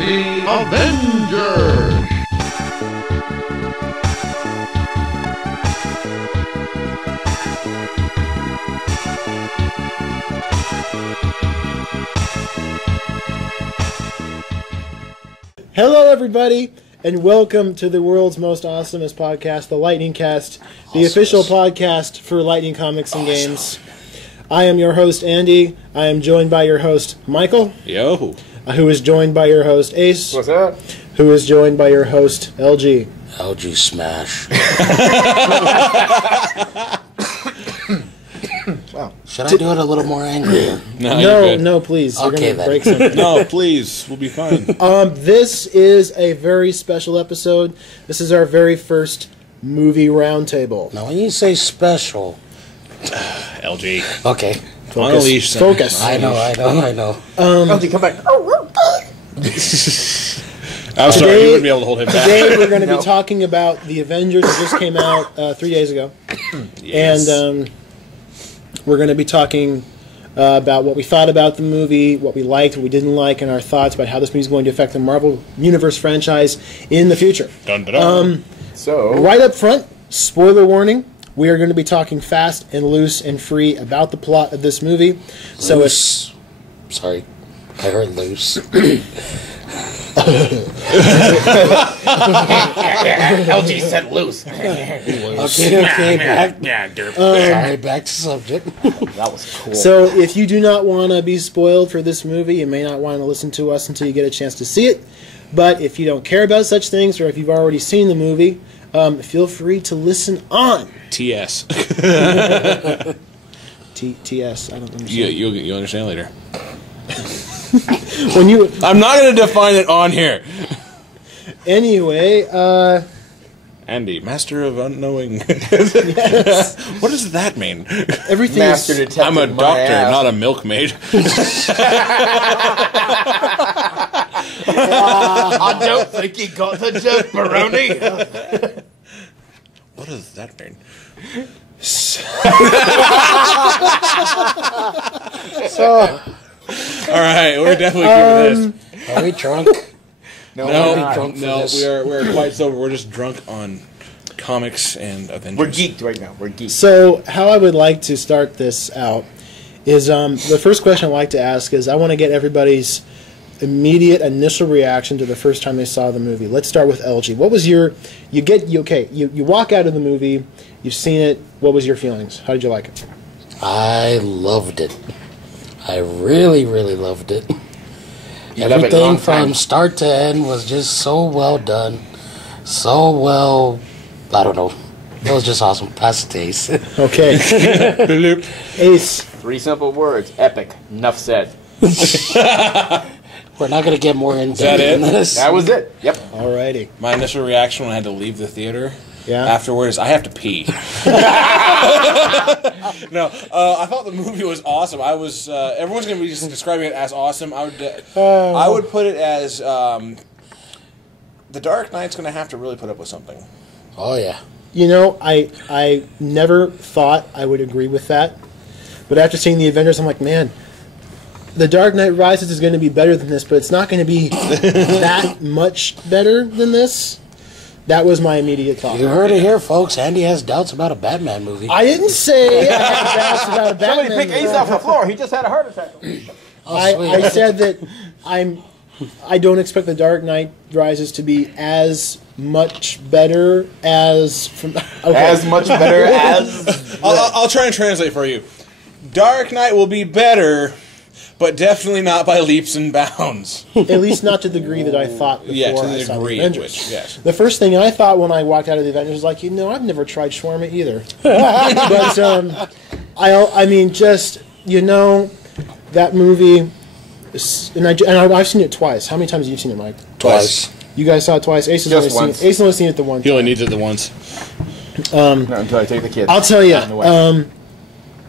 The Avengers! Hello, everybody, and welcome to the world's most awesomest podcast, the Lightning Cast, the official podcast for Lightning Comics and Games. I am your host, Andy. I am joined by your host, Michael. Yo. Who is joined by your host, Ace. What's up? Who is joined by your host, LG. LG Smash. Wow. Should I do it a little more angry? No, please. You're Okay, going to break something. No, please. We'll be fine. This is a very special episode. This is our very first movie roundtable. Now, when you say special... LG. Okay. Focus. I know. LG, come back. I'm sorry, you wouldn't be able to hold him back. Today we're going to be talking about the Avengers that just came out 3 days ago. Yes. And we're going to be talking about what we thought about the movie, what we liked, what we didn't like, and our thoughts about how this movie is going to affect the Marvel Universe franchise in the future. Dun, dun, dun. So, Right up front, spoiler warning, we are going to be talking fast and loose and free about the plot of this movie. So Loose. Sorry. I heard loose. LG said loose. Okay, back. Sorry, back to subject. That was cool. So if you do not want to be spoiled for this movie, you may not want to listen to us until you get a chance to see it. But if you don't care about such things, or if you've already seen the movie, feel free to listen on. TS. TS, I don't understand. You'll understand later. When you I'm not going to define it on here. Anyway, Andy, master of unknowing. yes. What does that mean? Everything Master is, detective. I'm a my doctor, ass. not a milkmaid. I don't think he got the joke, Baroni. What does that mean? so All right, we're definitely keeping this. Are we drunk? No, we're not drunk for no, this. we're quite sober. We're just drunk on comics and Avengers. We're geeked right now. We're geeked. So how I would like to start this out is the first question I'd like to ask is I want to get everybody's immediate initial reaction to the first time they saw the movie. Let's start with LG. What was your you walk out of the movie, you've seen it, what was your feelings? How did you like it? I loved it. I really, really loved it. You love it Everything long from time. start to end was just so well done. So well... I don't know. It was just awesome. Pass the taste. Okay. Ace. 3 simple words. Epic. Enough said. We're not going to get more into that it? than this. That was it. Yep. Alrighty. My initial reaction when I had to leave the theater Yeah. afterwards, I have to pee. No, I thought the movie was awesome. I was everyone's going to be just describing it as awesome. I would put it as The Dark Knight's going to have to really put up with something. Oh, yeah. You know, I never thought I would agree with that. But after seeing the Avengers, I'm like, man, The Dark Knight Rises is going to be better than this, but it's not going to be that much better than this. That was my immediate thought. You heard it here, folks. Andy has doubts about a Batman movie. I didn't say I had doubts about a Batman. Somebody pick Ace off the floor. He just had a heart attack. I said that I don't expect The Dark Knight Rises to be as much better as... As much better as... I'll try and translate for you. Dark Knight will be better, but definitely not by leaps and bounds. At least not to the degree that I thought before Yeah, to I the saw the degree in Avengers. which, yes. The first thing I thought when I walked out of the Avengers was like, I've never tried shawarma either. But I mean, just that movie, and I've seen it twice. How many times have you seen it, Mike? Twice. You guys saw it twice. Ace has Just only once. seen it. Ace has only seen it the one He time. only needs it the once. Not until I take the kids. I'll tell you, On the way.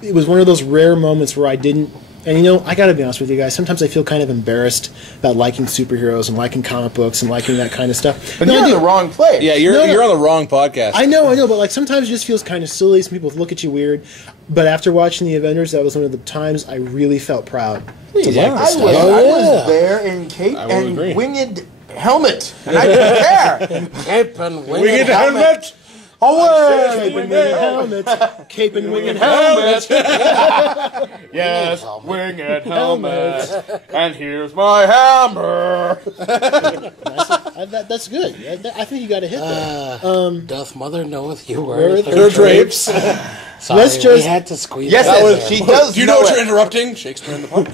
it was one of those rare moments where I didn't And I got to be honest with you guys. Sometimes I feel kind of embarrassed about liking superheroes and liking comic books and liking that kind of stuff. But you're in the wrong place. Yeah, you're on the wrong podcast. I know, but like sometimes it just feels kind of silly. Some people look at you weird. But after watching the Avengers, that was one of the times I really felt proud to like this I stuff. was there in cape and agree. winged helmet, and I didn't care. Cape and Winged helmet. Cape and winged helmet. Cape and winged helmet. Yes, winged helmet, and here's my hammer. That's good. I think you got a hit there. Doth mother knoweth you Where were are Her drapes. Sorry, Let's we just- had to squeeze Yes, that that in she there. does. Do you know what you're interrupting? Shakespeare in the Park.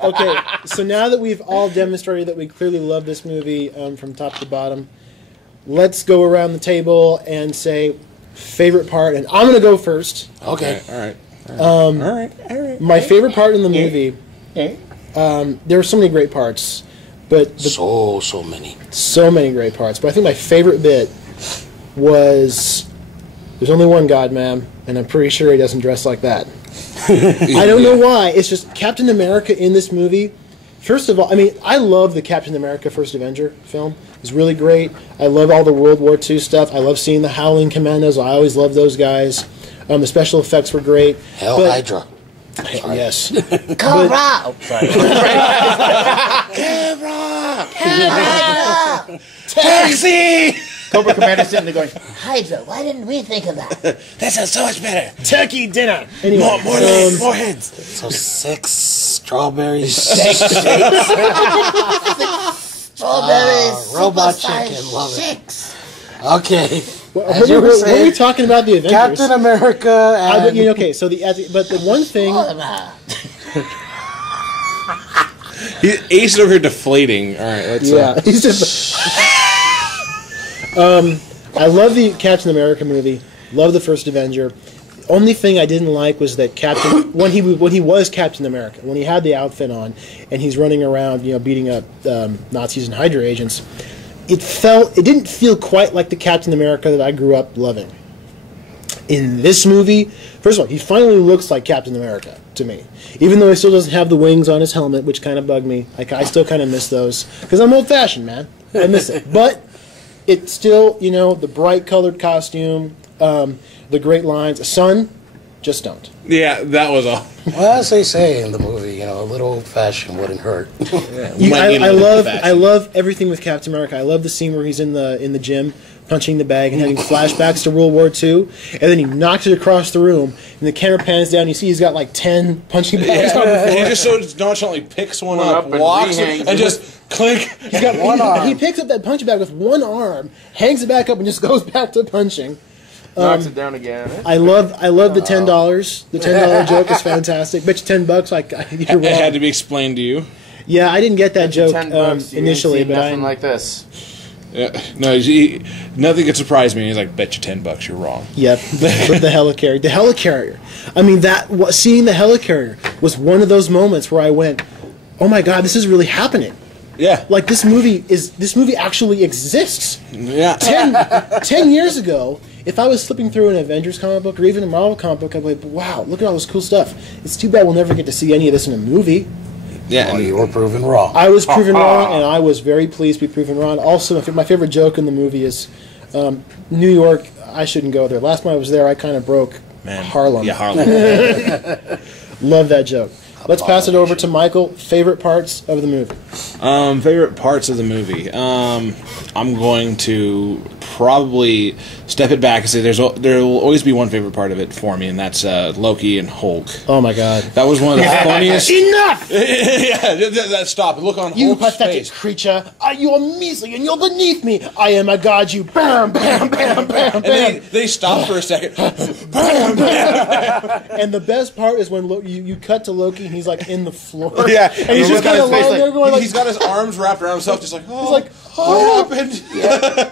Okay, so now that we've all demonstrated that we clearly love this movie from top to bottom, let's go around the table and say favorite part. And I'm going to go first. Okay. All right. My favorite part in the movie, there were so many great parts, but So many. so many great parts. But I think my favorite bit was there's only one God, ma'am, and I'm pretty sure he doesn't dress like that. I don't know why. It's just Captain America in this movie. First of all, I mean, I love the Captain America First Avenger film. It's really great. I love all the World War II stuff. I love seeing the Howling Commandos. I always love those guys. The special effects were great. Hell But- Hydra. Yes. Cobra! Taxi. Cobra Commander sitting there going, Hydra, why didn't we think of that? That sounds so much better. Turkey dinner. Anyway, More heads. So 6 strawberries. Strawberries, robot super-sized chicken, love it. chicks. Okay. What As you were were saying, we talking about the Avengers? Captain America and... Okay, so but the one thing, Ace is over here deflating. All right, let's. yeah, he's just. I love the Captain America movie. Love the first Avenger. Only thing I didn't like was that Captain when he was Captain America, when he had the outfit on and he's running around, beating up Nazis and Hydra agents. It didn't feel quite like the Captain America that I grew up loving. In this movie, first of all, he finally looks like Captain America to me. Even though he still doesn't have the wings on his helmet, which kind of bugged me. I still kind of miss those. Because I'm old-fashioned, man. I miss it. But it's still, the bright-colored costume, the great lines. Sun, just don't. Yeah, that was all. Well, as they say in the movie, a little old-fashioned wouldn't hurt. I love everything with Captain America. I love the scene where he's in the gym punching the bag and having flashbacks to World War II, and then he knocks it across the room, and the camera pans down. You see he's got like 10 punching bags on the And floor. he just so nonchalantly picks one One up, up and walks, rehangs and it. just clink. He's got one arm. He picks up that punching bag with one arm, hangs it back up, and just goes back to punching. knocks it down again. I love the $10. The $10 joke is fantastic. Bet you $10. You're It had wrong. to be explained to you. Yeah, I didn't get that joke $10, you initially, ain't seen but nothing like this. Yeah, no, nothing could surprise me. He's like, bet you $10 you're wrong. Yep, with the helicarrier. The helicarrier. I mean, seeing the helicarrier was one of those moments where I went, "Oh my God, this is really happening!" Yeah, Like this movie actually exists. yeah. 10 years ago, if I was flipping through an Avengers comic book or even a Marvel comic book, I'd be like, "Wow, look at all this cool stuff." It's too bad we'll never get to see any of this in a movie. Yeah, Oh, you were proven wrong. I was proven wrong, and I was very pleased to be proven wrong. Also, my favorite joke in the movie is New York. I shouldn't go there. Last time I was there, I kind of broke Harlem. Yeah, Harlem. Love that joke. Let's pass it over to Michael. Favorite parts of the movie? Favorite parts of the movie. I'm going to probably step it back and say there will always be one favorite part of it for me, and that's Loki and Hulk. Oh my God! That was one of the funniest. Enough! Yeah, stop. Look on You Hulk's pathetic face. creature! You are measly and you're beneath me. I am a god. You bam, bam, bam, bam, And bam. they stop for a second. And the best part is when you cut to Loki and he's like in the floor. Yeah, and he's just kind of lying there going like, he's got his arms wrapped around himself, just like, oh, he's like, oh. what happened?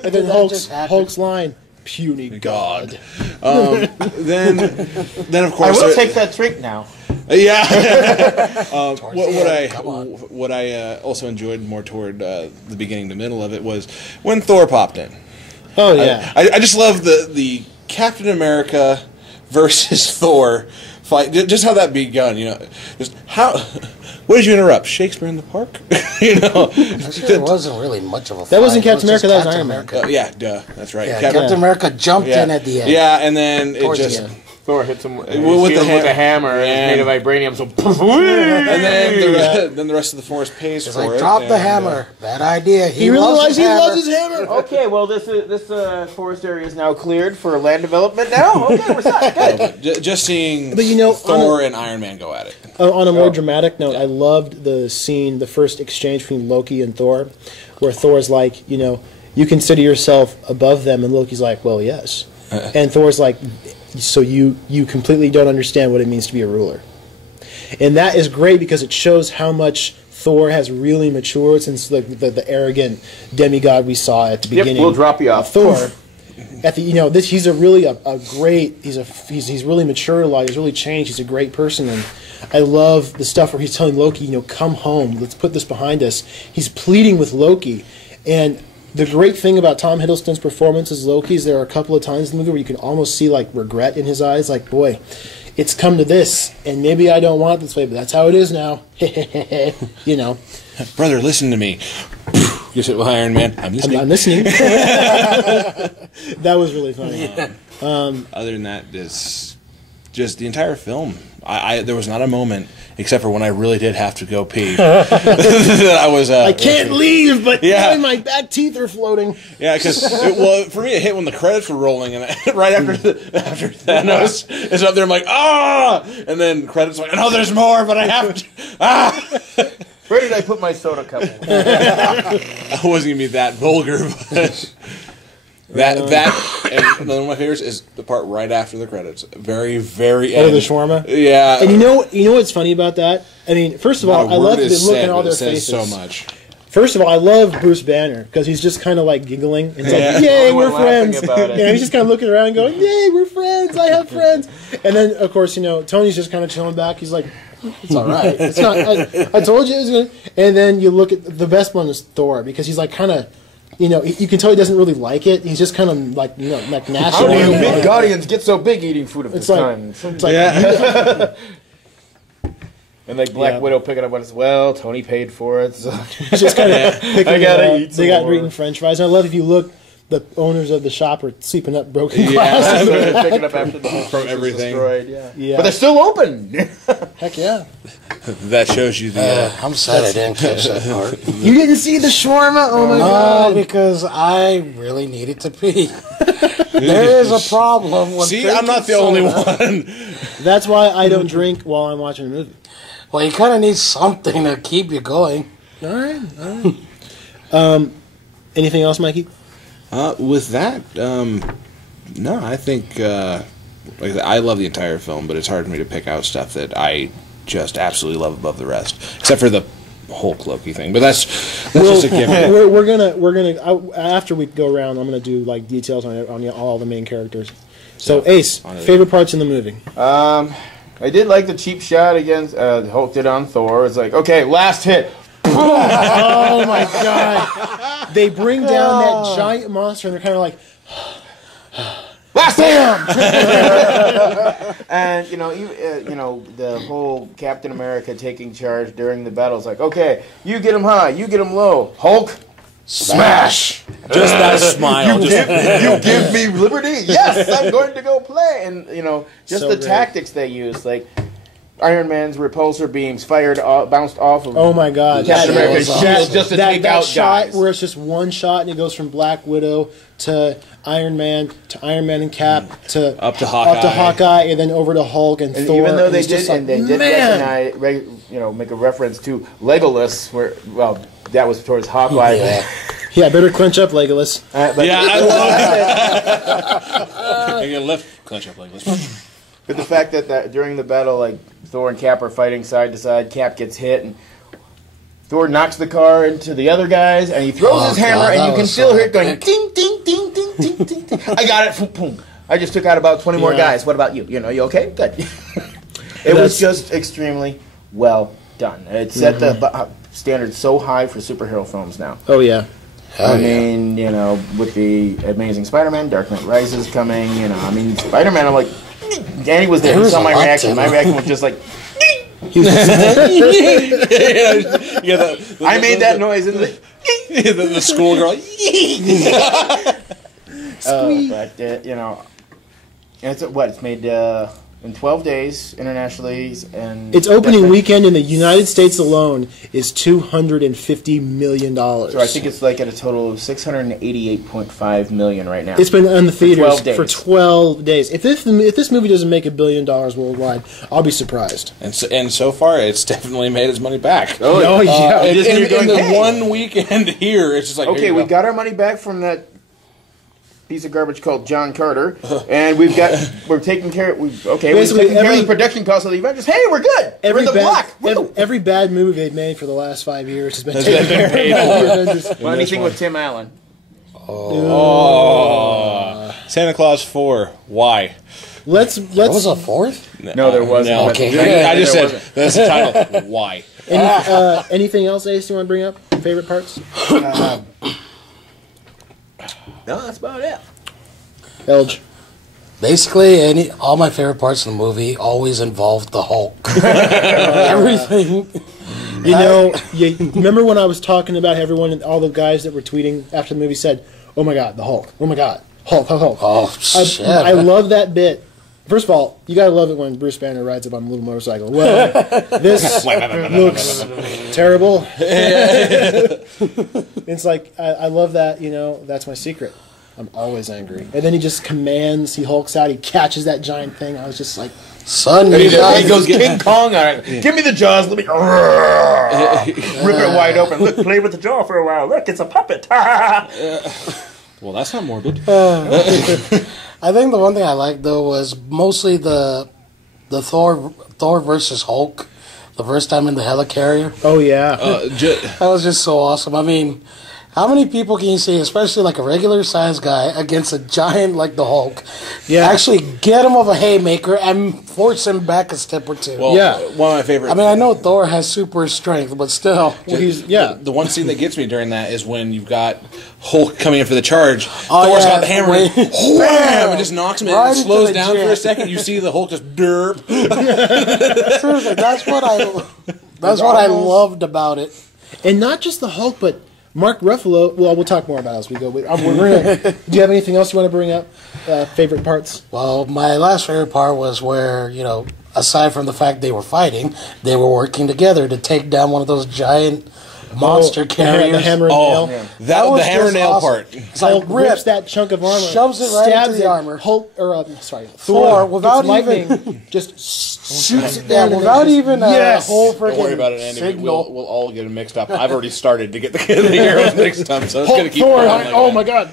And then just happened? Hulk's line, puny god. Then of I course, will take that drink now. yeah. Come on. What I also enjoyed more toward the beginning, the middle of it was when Thor popped in. Oh yeah. I just love the Captain America versus Thor fight, just how that begun, just how. What did you interrupt? Shakespeare in the Park? Actually, it wasn't really much of a fight. That wasn't Captain It was America, just that was Captain Iron Man. America. Yeah, duh. That's right. Yeah, Captain America jumped in at the end. Yeah, and then Towards it the just. end. Thor hits him with With the the hammer, and it's made of vibranium, so... And then the rest of the forest pays It's for like, it. drop the hammer. Bad idea. He realized he loves his hammer. Okay, well, this forest area is now cleared for land development now? Okay, we're set. Good. Just seeing But Thor and Iron Man go at it. On a more dramatic note, I loved the scene, the first exchange between Loki and Thor, where Thor's like, you consider yourself above them, and Loki's like, well, yes. And Thor's like, so you completely don't understand what it means to be a ruler. And that is great because it shows how much Thor has really matured since the arrogant demigod we saw at the beginning. We'll drop you off. Thor. At the he's a really a great he's really matured a lot. He's really changed. He's a great person, and I love the stuff where he's telling Loki, come home. Let's put this behind us. He's pleading with Loki, and the great thing about Tom Hiddleston's performance as Loki is there are a couple of times in the movie where you can almost see like regret in his eyes, like, boy, it's come to this, and maybe I don't want it this way, but that's how it is now. Brother, listen to me. You said, well, Iron Man, I'm listening. I'm listening. That was really funny. Other than that, just the entire film. There was not a moment, except for when I really did have to go pee. I can't leave, but Yeah. boy, my back teeth are floating. Yeah, because for me, it hit when the credits were rolling, and right after Thanos is up there, I'm like, ah, and then credits like, no, there's more, but I have to, Where did I put my soda cup? I wasn't gonna be that vulgar, but that and one of my favorites is the part right after the credits, very very end. Oh, the shawarma. Yeah, And you know what's funny about that? I mean, first of all, I love the look in all their faces. So much. First of all, I love Bruce Banner because he's just kind of like giggling. And he's like, yay, we're friends. He's just kind of looking around and going, yay, we're friends. I have friends. And then, of course, Tony's just kind of chilling back. He's like, it's all right. It's not. I told you it was good. And then you look at the best one is Thor because he's like kind of, you can tell he doesn't really like it. He's just kind of like, like How gnashing. do you big Guardians get so big eating food of this kind? It's like, And like Black Widow picking up on as well. Tony paid for it. So. he's just kind of picking I gotta it up. eat some They got more. eating French fries. And I love if you look, the owners of the shop are sweeping up broken Yeah. glasses. They're picking up after the whole From place is everything. destroyed. Yeah. But they're still open. Heck yeah. That shows you the. I'm sad I didn't catch that part. You didn't see the shawarma? Oh my No, god. because I really needed to pee. There is a problem with See, I'm not the only one. That's why I don't drink while I'm watching a movie. Well, you kind of need something to keep you going. All right. Anything else, Mikey? With that, no, I think I love the entire film, but it's hard for me to pick out stuff that I just absolutely love above the rest, except for the Hulk Loki thing. But that's just a given. We're gonna after we go around, I'm gonna do like details on all the main characters. So Ace, favorite parts in the movie? I did like the cheap shot against Hulk did on Thor. It's like, okay, last hit. Oh my god! They bring down that giant monster, and they're kind of like, Last hit. And the whole Captain America taking charge during the battle is like, okay, you get him high, you get him low. Hulk, smash. Just that smile. You give me liberty. Yes, I'm going to go play. And just So the great. tactics they use, like Iron Man's repulsor beams bounced off of. oh my god! Captain That America's was shield awesome. just to that take out shot guys. where it's just one shot and it goes from Black Widow to Iron Man and Cap to Up to Hawkeye. and then over to Hulk and And Thor. even though and they it's did, just like, and they did man! recognize, make a reference to Legolas, where that was towards Hawkeye. Yeah. Yeah, better clench up, Legolas. But Yeah, I love it. You can lift, clench up like this. But the fact that during the battle, like Thor and Cap are fighting side to side, Cap gets hit, and Thor knocks the car into the other guys, and he throws his hammer, God, and that you can was still so hear it going epic. ding, ding, ding, ding, ding, ding, ding. I got it. Boom, boom. I just took out about 20 more Yeah. guys. What about you? You okay? Good. It was just extremely well done. It set the standard so high for superhero films now. Oh yeah. I mean, with the Amazing Spider-Man, Dark Knight Rises coming, Spider-Man, I'm like, Danny was there. He There was saw a my lot reaction. to My it. reaction was just like, Yeah, I made that noise. And the schoolgirl. but it's what it's made in 12 days internationally, and Its opening weekend in the United States alone is $250 million. So I think it's like at a total of 688.5 million right now. It's been on the theaters 12 days. for 12 days. If this movie doesn't make $1 billion worldwide, I'll be surprised. And so far, it's definitely made its money back. Oh, yeah. In the hey. one weekend here, it's just like, Okay, here you we go. got our money back from that piece of garbage called John Carter, and we're taking care of Basically, the production costs of the Avengers. Hey, we're good. We're in the block. Woo! every bad movie they've made for the last 5 years has been Has taken been care paid of by for. the Avengers. Well, anything with Tim Allen. Santa Claus 4. Why? Let's What was a fourth? No, there wasn't. No. Okay. I just There said that's the title. Why? anything else, Ace, you want to bring up? Favorite parts? No, that's about it. Elge. Basically, all my favorite parts of the movie always involved the Hulk. Everything. You know, you remember when I was talking about everyone and all the guys that were tweeting after the movie said, "Oh my God, the Hulk! Oh my God, Hulk, Hulk, Hulk!" Oh, shit. I love that bit. First of all, you gotta love it when Bruce Banner rides up on a little motorcycle. Well, this looks terrible. It's like I love that. You know, that's my secret. I'm always angry, and then he just commands. He hulks out. He catches that giant thing. I was just like, Son, He you guys, goes King Kong on it. Give me the jaws. Let me rip it wide open. Look, play with the jaw for a while. Look, it's a puppet. Well, that's not morbid. I think the one thing I liked though was mostly the Thor versus Hulk, the first time in the helicarrier. "Oh yeah." That was just so awesome. I mean, how many people can you see, especially like a regular sized guy against a giant like the Hulk, Yeah. actually get him with a haymaker and force him back a step or two? Well, Yeah. one of my favorite. I mean, I know Thor has super strength, but still. Well, The one scene that gets me during that is when you've got Hulk coming in for the charge. Oh, Thor's yeah, got the hammer, and wait. wham, and just knocks him in. Right And it into slows the down for a jet. second. You see the Hulk just derp. Seriously, that's what I loved about it. And not just the Hulk, but Mark Ruffalo. Well, we'll talk more about it as we go. Do you have anything else you want to bring up? Favorite parts? Well, my last favorite part was where, aside from the fact they were fighting, they were working together to take down one of those giant monster carriers. The hammer and Oh, nail. that was the hammer just nail awesome. part. It's Hulk like rips that chunk of armor, shoves it right stabs into the armor. Hulk, or Thor, Thor, without gets even- lightning, just shoots it down. and without then just- even Yes! a whole Don't worry freaking about it, Andy. signal. We'll all get them mixed up. I've already started to get the heroes mixed up, so it's going to Hulk, keep Thor, going like oh that. my God!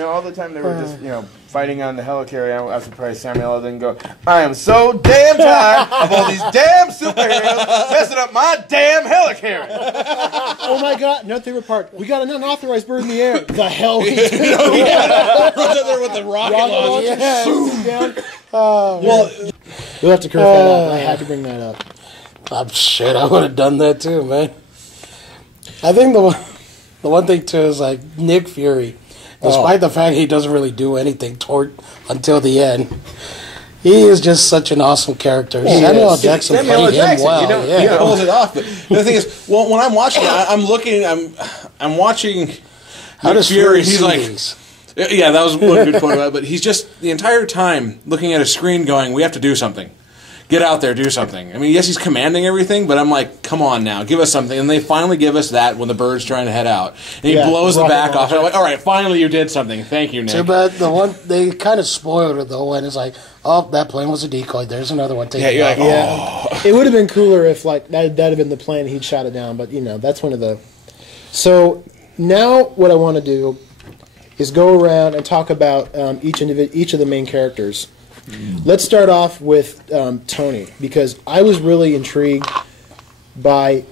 All the time they were just, fighting on the helicarrier. I was surprised Samuel L. didn't go, I am so damn tired of all these damn superheroes messing up my damn helicarrier. Oh my God! Another favorite part. We got an unauthorized bird in the air. The hell we do? Runs out there with the rocket launcher. Yes. Shoots down. Well, We'll have to curve that up. I had to bring that up. I'm shit. I would have done that too, man. I think the one thing too is like Nick Fury, despite the fact he doesn't really do anything until the end. He is just such an awesome character. Samuel L. Jackson Samuel L. played him Jackson, well. he Yeah. pulls it off. But the thing is, well, when I'm watching, I'm watching. How Nick does Fury He's see like, these? yeah, that was one good point about it. But he's just the entire time looking at a screen, going, "We have to do something. Get out there, do something." I mean, yes, he's commanding everything, but I'm like, "Come on now, give us something." And they finally give us that when the bird's trying to head out, and he Yeah, blows the rocket back off. launcher. And I'm like, "All right, finally you did something. Thank you, Nick." Too bad they kind of spoiled it though, and it's like, oh, that plane was a decoy. There's another one taking you're off. like, Yeah, it would have been cooler if that'd have been the plan. He'd shot it down, but that's one of the. So now what I want to do is go around and talk about each of the main characters. Let's start off with Tony, because I was really intrigued by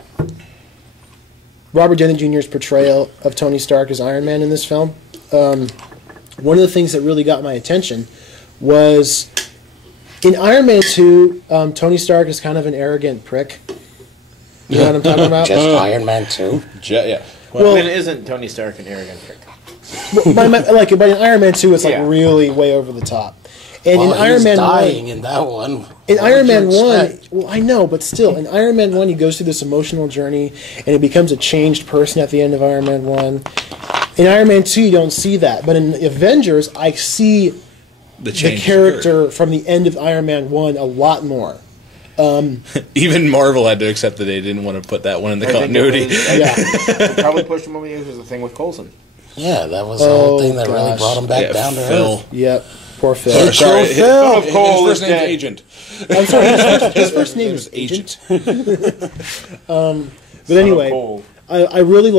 Robert Downey Jr.'s portrayal of Tony Stark as Iron Man in this film. One of the things that really got my attention was in Iron Man 2, Tony Stark is kind of an arrogant prick. You know what I'm talking about? Just Iron Man 2. Yeah. Well, When isn't Tony Stark an arrogant prick? but in Iron Man 2, it's like Yeah. really way over the top. And in Iron he's Man dying 1, in that one. in What Iron would you Man 1, expect? well, I know, but still, in Iron Man 1, he goes through this emotional journey, and he becomes a changed person at the end of Iron Man 1. In Iron Man 2, you don't see that. But in Avengers, I see the character from the end of Iron Man 1 a lot more. Even Marvel had to accept that they didn't want to put that one in the continuity. Yeah. Probably pushed him over the edge was the thing with Coulson. Yeah, that was the whole thing that really gosh. brought him back down to Phil. earth. Yep. Poor Phil. Sorry, Phil. his Cole first is name's dead. Agent. I'm sorry, his first name is Agent. But anyway, Cole. I really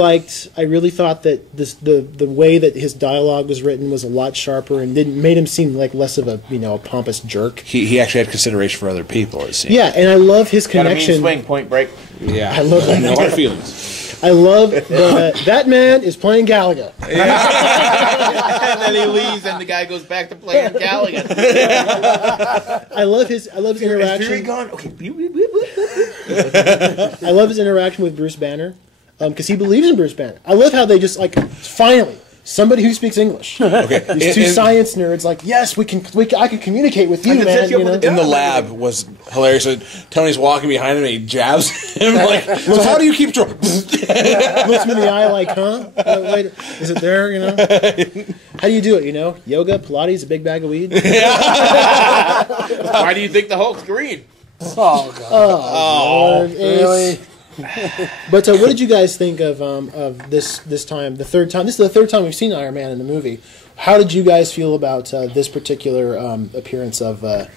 thought that the way that his dialogue was written was a lot sharper and made him seem like less of a a pompous jerk. He actually had consideration for other people, it seemed. Yeah, and I love his Got a mean connection. swing, Point Break. Yeah. I love that. No hard feelings. I love that man is playing Galaga. And then he leaves, and the guy goes back to playing Gallagher. I love his Is Fury interaction. gone? Okay. I love his interaction with Bruce Banner because he believes in Bruce Banner. I love how they just finally somebody who speaks English. Okay. These two science nerds yes, I can communicate with you, can man. set you up with a In the lab was hilarious. So Tony's walking behind him and he jabs him so how do you keep track? Looks me in the eye like, huh? Wait, is it there? How do you do it? Yoga, Pilates, a big bag of weed. Why do you think the Hulk's green? Oh, God. Lord, Really? But what did you guys think of this time? The third time. This is the third time we've seen Iron Man in the movie. How did you guys feel about this particular appearance of the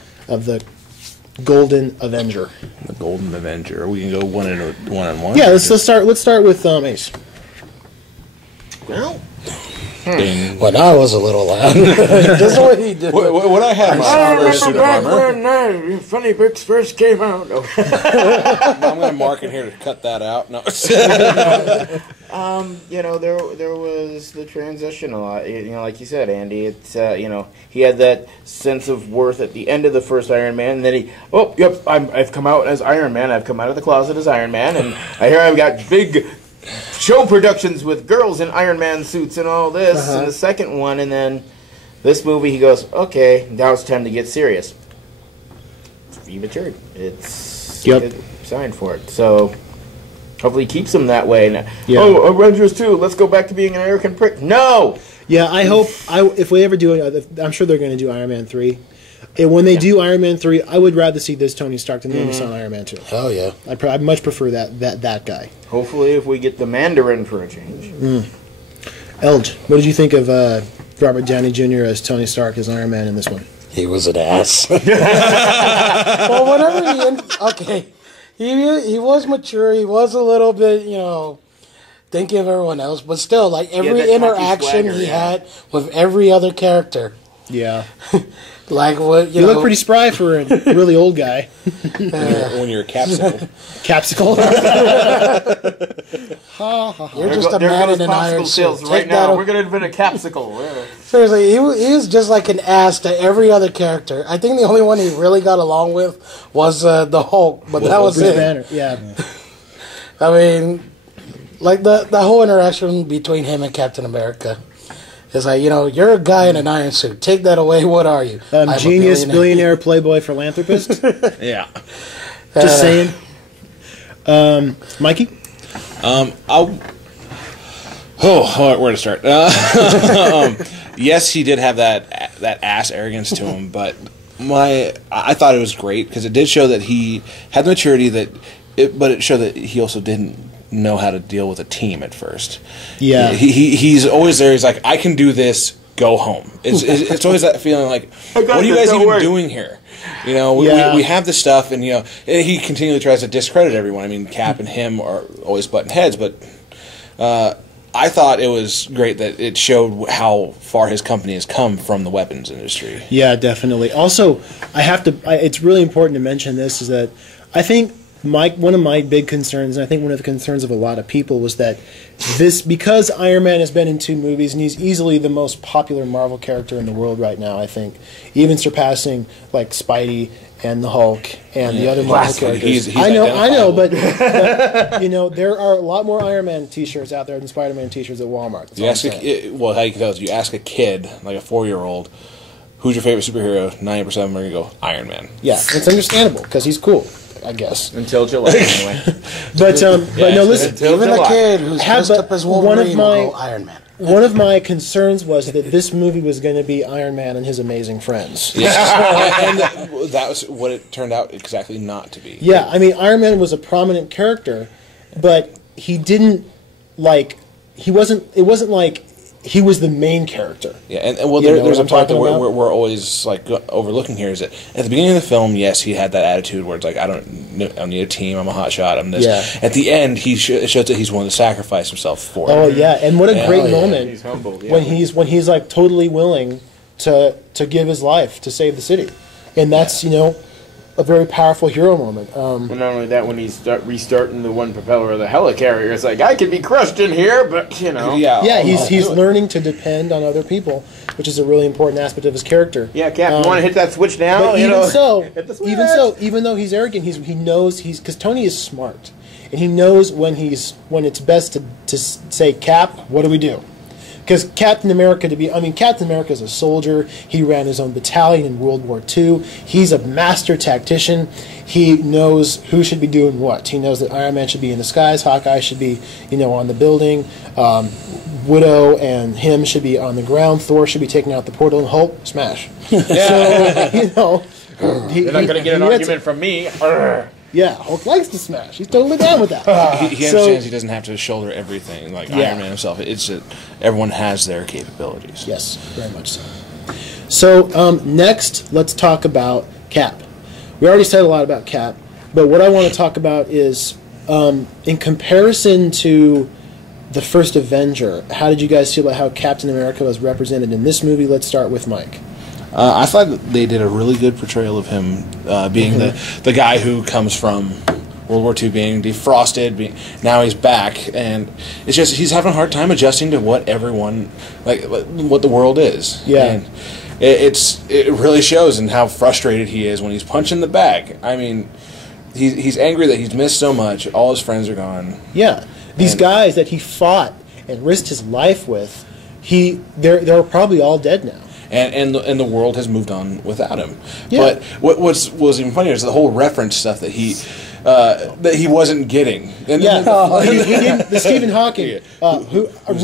Golden Avenger? The Golden Avenger. We can go one on one. Yeah, let's start. Let's start with Ace. Well, Ding. When I was a little lad. Just the way he did it. What I had my suit of armor. Funny Bricks first came out. No. I'm going to mark in here to cut that out. No. There was the transition a lot. Like you said, Andy. It's he had that sense of worth at the end of the first Iron Man, and then I've come out as Iron Man. I've come out of the closet as Iron Man, and I've got big show productions with girls in Iron Man suits and all this. And the second one, and then this movie, he goes, okay, now it's time to get serious. He matured. It's signed for it. So hopefully he keeps him that way. And, Avengers 2, let's go back to being an American prick. No! Yeah, I hope if we ever do it, I'm sure they're going to do Iron Man 3. And when they do Iron Man 3, I would rather see this Tony Stark than the on Iron Man 2. Oh, yeah. I'd much prefer that guy. Hopefully if we get the Mandarin for a change. Elge, what did you think of Robert Downey Jr. as Tony Stark as Iron Man in this one? He was an ass. Well, whenever okay. He was mature. He was a little bit, thinking of everyone else. But still, like, every that cocky interaction swagger, he had with every other character. Yeah. Like, what, You look pretty spry for a really old guy. When you're a capsicle. Capsicle. You're just a man in an iron suit. Right now, we're going to invent a capsicle. Yeah. Seriously, he was just like an ass to every other character. I think the only one he really got along with was the Hulk, but that was Bruce it. Banner. Yeah. I mean, like the whole interaction between him and Captain America. It's like, you're a guy in an iron suit. Take that away. What are you? I'm a Genius, billionaire, playboy, philanthropist. Yeah. Just saying. Mikey? Where to start? Yes, he did have that ass arrogance to him, but I thought it was great because it did show that he had the maturity but it showed that he also didn't know how to deal with a team at first. Yeah. He's always there. He's like, I can do this. Go home. It's always that feeling like, what are you guys even doing here? We have this stuff, and he continually tries to discredit everyone. I mean, Cap and him are always butting heads, but I thought it was great that it showed how far his company has come from the weapons industry. Yeah, definitely. Also, it's really important to mention this is that I think one of my big concerns, and I think one of the concerns of a lot of people, was that because Iron Man has been in 2 movies and he's easily the most popular Marvel character in the world right now, I think, even surpassing like Spidey and the Hulk and the other Marvel characters. He's I know, but there are a lot more Iron Man T-shirts out there than Spider-Man T-shirts at Walmart. How you can tell is you ask a kid, like a 4-year-old, who's your favorite superhero? 90% of them are going to go Iron Man. Yeah, it's understandable because he's cool, I guess. Until July, anyway. But no, listen. Until Even a July. kid who's dressed up as Wolverine will go Iron Man. One of my concerns was that this movie was going to be Iron Man and his amazing friends. And that was what it turned out exactly not to be. Yeah, I mean, Iron Man was a prominent character, but he didn't, like, it wasn't like he was the main character. Yeah, and well, You know there's what a I'm part that talking about? we're always like overlooking here is that at the beginning of the film, yes, he had that attitude where it's like I don't need a team, I'm a hot shot, I'm this. Yeah. At the end, it shows that he's willing to sacrifice himself for Oh it. yeah, and what a great yeah. moment He's humbled, yeah. when he's like totally willing to give his life to save the city, and that's a very powerful hero moment. And not only that, when he's restarting the one propeller of the helicarrier, it's like, I could be crushed in here, but, Yeah, he's learning to depend on other people, which is a really important aspect of his character. Yeah, Cap, you want to hit that switch now? But hit the switch. even though he's arrogant, he knows because Tony is smart, and he knows when it's best to say, Cap, what do we do? Because Captain America is a soldier. He ran his own battalion in World War II. He's a master tactician. He knows who should be doing what. He knows that Iron Man should be in the skies, Hawkeye should be, on the building, Widow and him should be on the ground, Thor should be taking out the portal, and Hulk, smash. Yeah. So, You're not going to get an argument from me. Arrgh. Yeah, Hulk likes to smash. He's totally down with that. He understands he doesn't have to shoulder everything like Iron Man himself. It's that everyone has their capabilities. Yes, very much so. So next, let's talk about Cap. We already said a lot about Cap, but what I want to talk about is in comparison to the first Avenger, how did you guys feel about how Captain America was represented in this movie? Let's start with Mike. I thought that they did a really good portrayal of him being the guy who comes from World War II, being defrosted. Now he's back, and it's just he's having a hard time adjusting to what everyone what the world is. Yeah. And it really shows in how frustrated he is when he's punching the bag. I mean, he's angry that he's missed so much. All his friends are gone. Yeah, these guys that he fought and risked his life with, they're probably all dead now. And the world has moved on without him. Yeah. But was even funnier is the whole reference stuff that he wasn't getting. And Yeah, he didn't. The Stephen Hawking, who a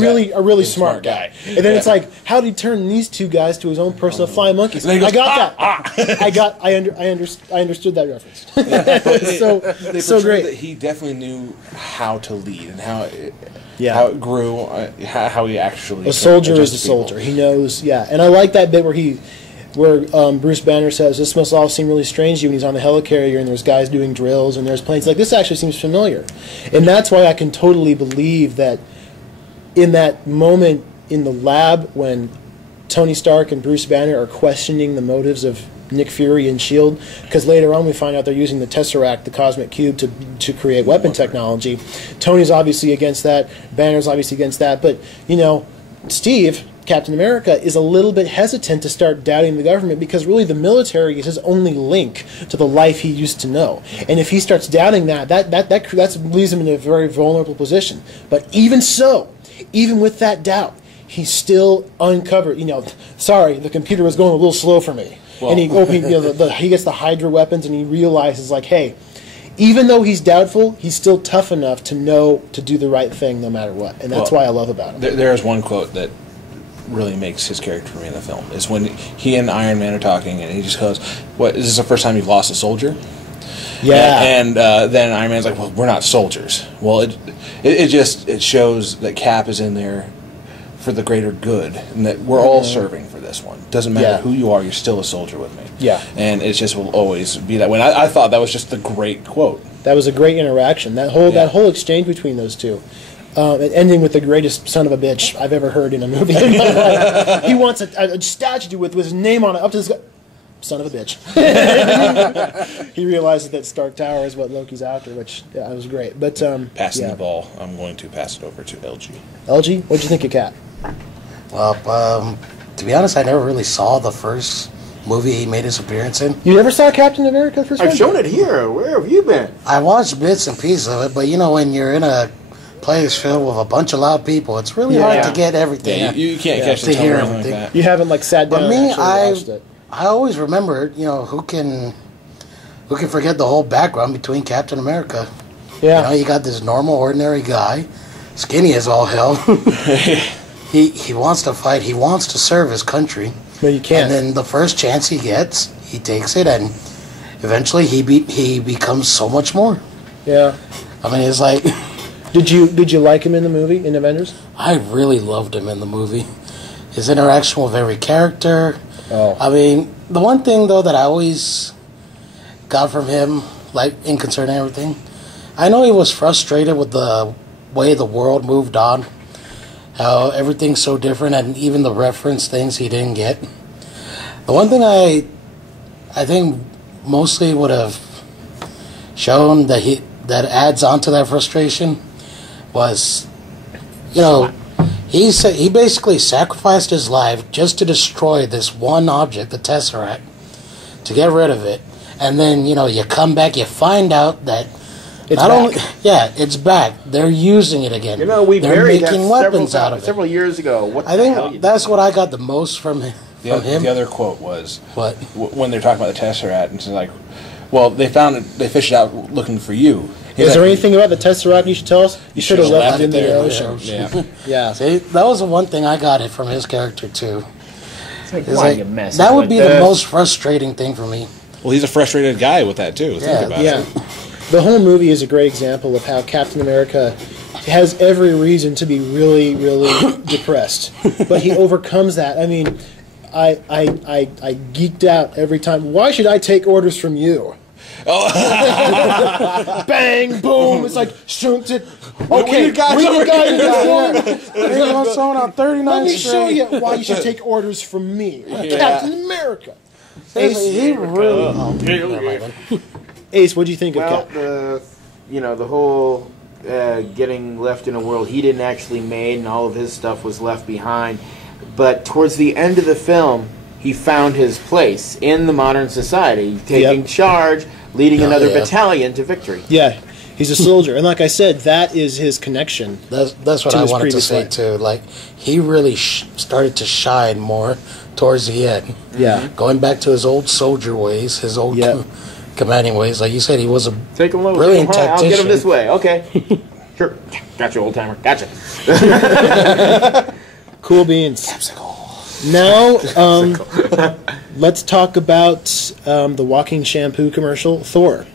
really smart guy. And then it's like, how did he turn these two guys to his own personal flying monkeys? And then he goes, I got that. I understood that reference. They so portrayed great. that he definitely knew how to lead and how it grew, how he actually A soldier is a adjusted people. soldier. He knows. Yeah, and I like that bit where Bruce Banner says, "This must all seem really strange to you," when he's on the helicarrier and there's guys doing drills and there's planes. Like, this actually seems familiar, and that's why I can totally believe that in that moment in the lab when Tony Stark and Bruce Banner are questioning the motives of Nick Fury and S.H.I.E.L.D., because later on we find out they're using the Tesseract, the Cosmic Cube, to create weapon technology. Tony's obviously against that. Banner's obviously against that. But, Steve, Captain America, is a little bit hesitant to start doubting the government because really the military is his only link to the life he used to know. And if he starts doubting that leaves him in a very vulnerable position. But even so, even with that doubt, he's still uncovered. Sorry, the computer was going a little slow for me. Well, and he gets the Hydra weapons, and he realizes, like, hey, even though he's doubtful, he's still tough enough to know to do the right thing no matter what. And that's why I love about him. There's one quote that really makes his character for me in the film. It's when he and Iron Man are talking, and he just goes, "What? Is this the first time you've lost a soldier?" Yeah. And then Iron Man's like, "Well, we're not soldiers." Well, it shows that Cap is in there for the greater good, and that we're all serving for this one. Doesn't matter who you are, you're still a soldier with me. Yeah. And it just will always be that way. And I thought that was just the great quote. That was a great interaction. That whole exchange between those two. And ending with the greatest son of a bitch I've ever heard in a movie in my life. He wants a statue with his name on it up to this guy. Son of a bitch. He realizes that Stark Tower is what Loki's after, which it was great. But Passing the ball, I'm going to pass it over to LG. LG, what'd you think of Cap? Well, to be honest, I never really saw the first movie he made his appearance in. You never saw Captain America the first I've one? shown it here. Where have you been? I watched bits and pieces of it, but when you're in a place filled with a bunch of loud people, it's really hard to get everything. Yeah, you can't catch to the tone hear or anything like everything. that. You haven't sat down But me, and actually watched it. I always remember, who can forget the whole background between Captain America. Yeah. You got this normal, ordinary guy, skinny as all hell. He wants to fight. He wants to serve his country. But you can't. And then the first chance he gets, he takes it, and eventually he becomes so much more. Yeah. I mean, it's like Did you like him in the movie in Avengers? I really loved him in the movie. His interaction with every character. Oh. I mean, the one thing though that I always got from him, like in concerning everything, I know he was frustrated with the way the world moved on, how everything's so different, and even the reference things he didn't get. The one thing I think mostly would have shown that adds on to that frustration was, he basically sacrificed his life just to destroy this one object, the Tesseract, to get rid of it. And then, you come back, you find out that it's back. They're using it again. We They're buried making that weapons out of it. several years ago. What I the hell think that's what I got the most from him. The other quote was What? When they're talking about the Tesseract, and it's like, well, they fished it out looking for you. Is there anything about the Tesseract you should tell us? You should have left it in the ocean. Yeah. Yeah. See, that was the one thing I got it from his character too. It's like, It's why like, you mess that would with be this? the most frustrating thing for me. Well, he's a frustrated guy with that too. Think about Yeah. it. The whole movie is a great example of how Captain America has every reason to be really, really depressed, but he overcomes that. I mean, I geeked out every time. Why should I take orders from you? Oh. Bang, boom! It's like shoot it. Okay, you got we over got here. They on someone on 39th Let me show Street. you why you should take orders from me, Captain America. Ace, He really. Ace, what do you think of Well, Cap? the whole getting left in a world he didn't actually made, and all of his stuff was left behind. But towards the end of the film, he found his place in the modern society, taking charge, leading another battalion to victory. Yeah, he's a soldier, and like I said, that is his connection. That's what To I his wanted to previous say life. too. Like he really started to shine more towards the end. Yeah. Going back to his old soldier ways, his old Yeah. commanding ways. Like you said, he was a Take him low. brilliant I'll get him tactician. this way. Okay. Sure. Gotcha, old timer. Gotcha. Cool beans. Now, let's talk about the walking shampoo commercial, Thor.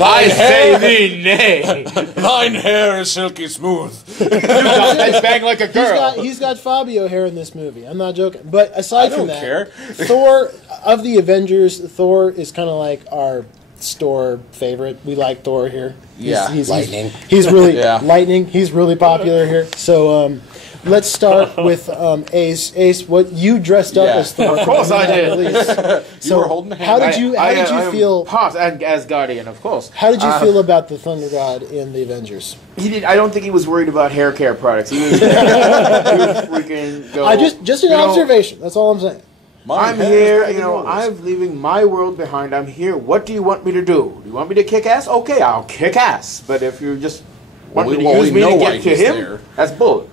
I say thee nay. Thine hair is silky smooth. Let's bang like a girl. He's got Fabio hair in this movie. I'm not joking. But aside from don't that, care. Thor, of the Avengers, Thor is kind of like our store favorite. We like Thor here. Yeah. Lightning. He's really Yeah. lightning. He's really popular here. So let's start with Ace. Ace, what you dressed up Yeah. as Thor? Of course I did. So were holding hands. how did you feel? Pops as Guardian, of course. How did you feel about the Thunder God in the Avengers? He did. I don't think he was worried about hair care products. He was, he was freaking. Go, I just an observation. That's all I'm saying. I'm here. I'm leaving my world behind. I'm here. What do you want me to do? Do you want me to kick ass? Okay, I'll kick ass. But if you just want me to use me to get to him, that's bull.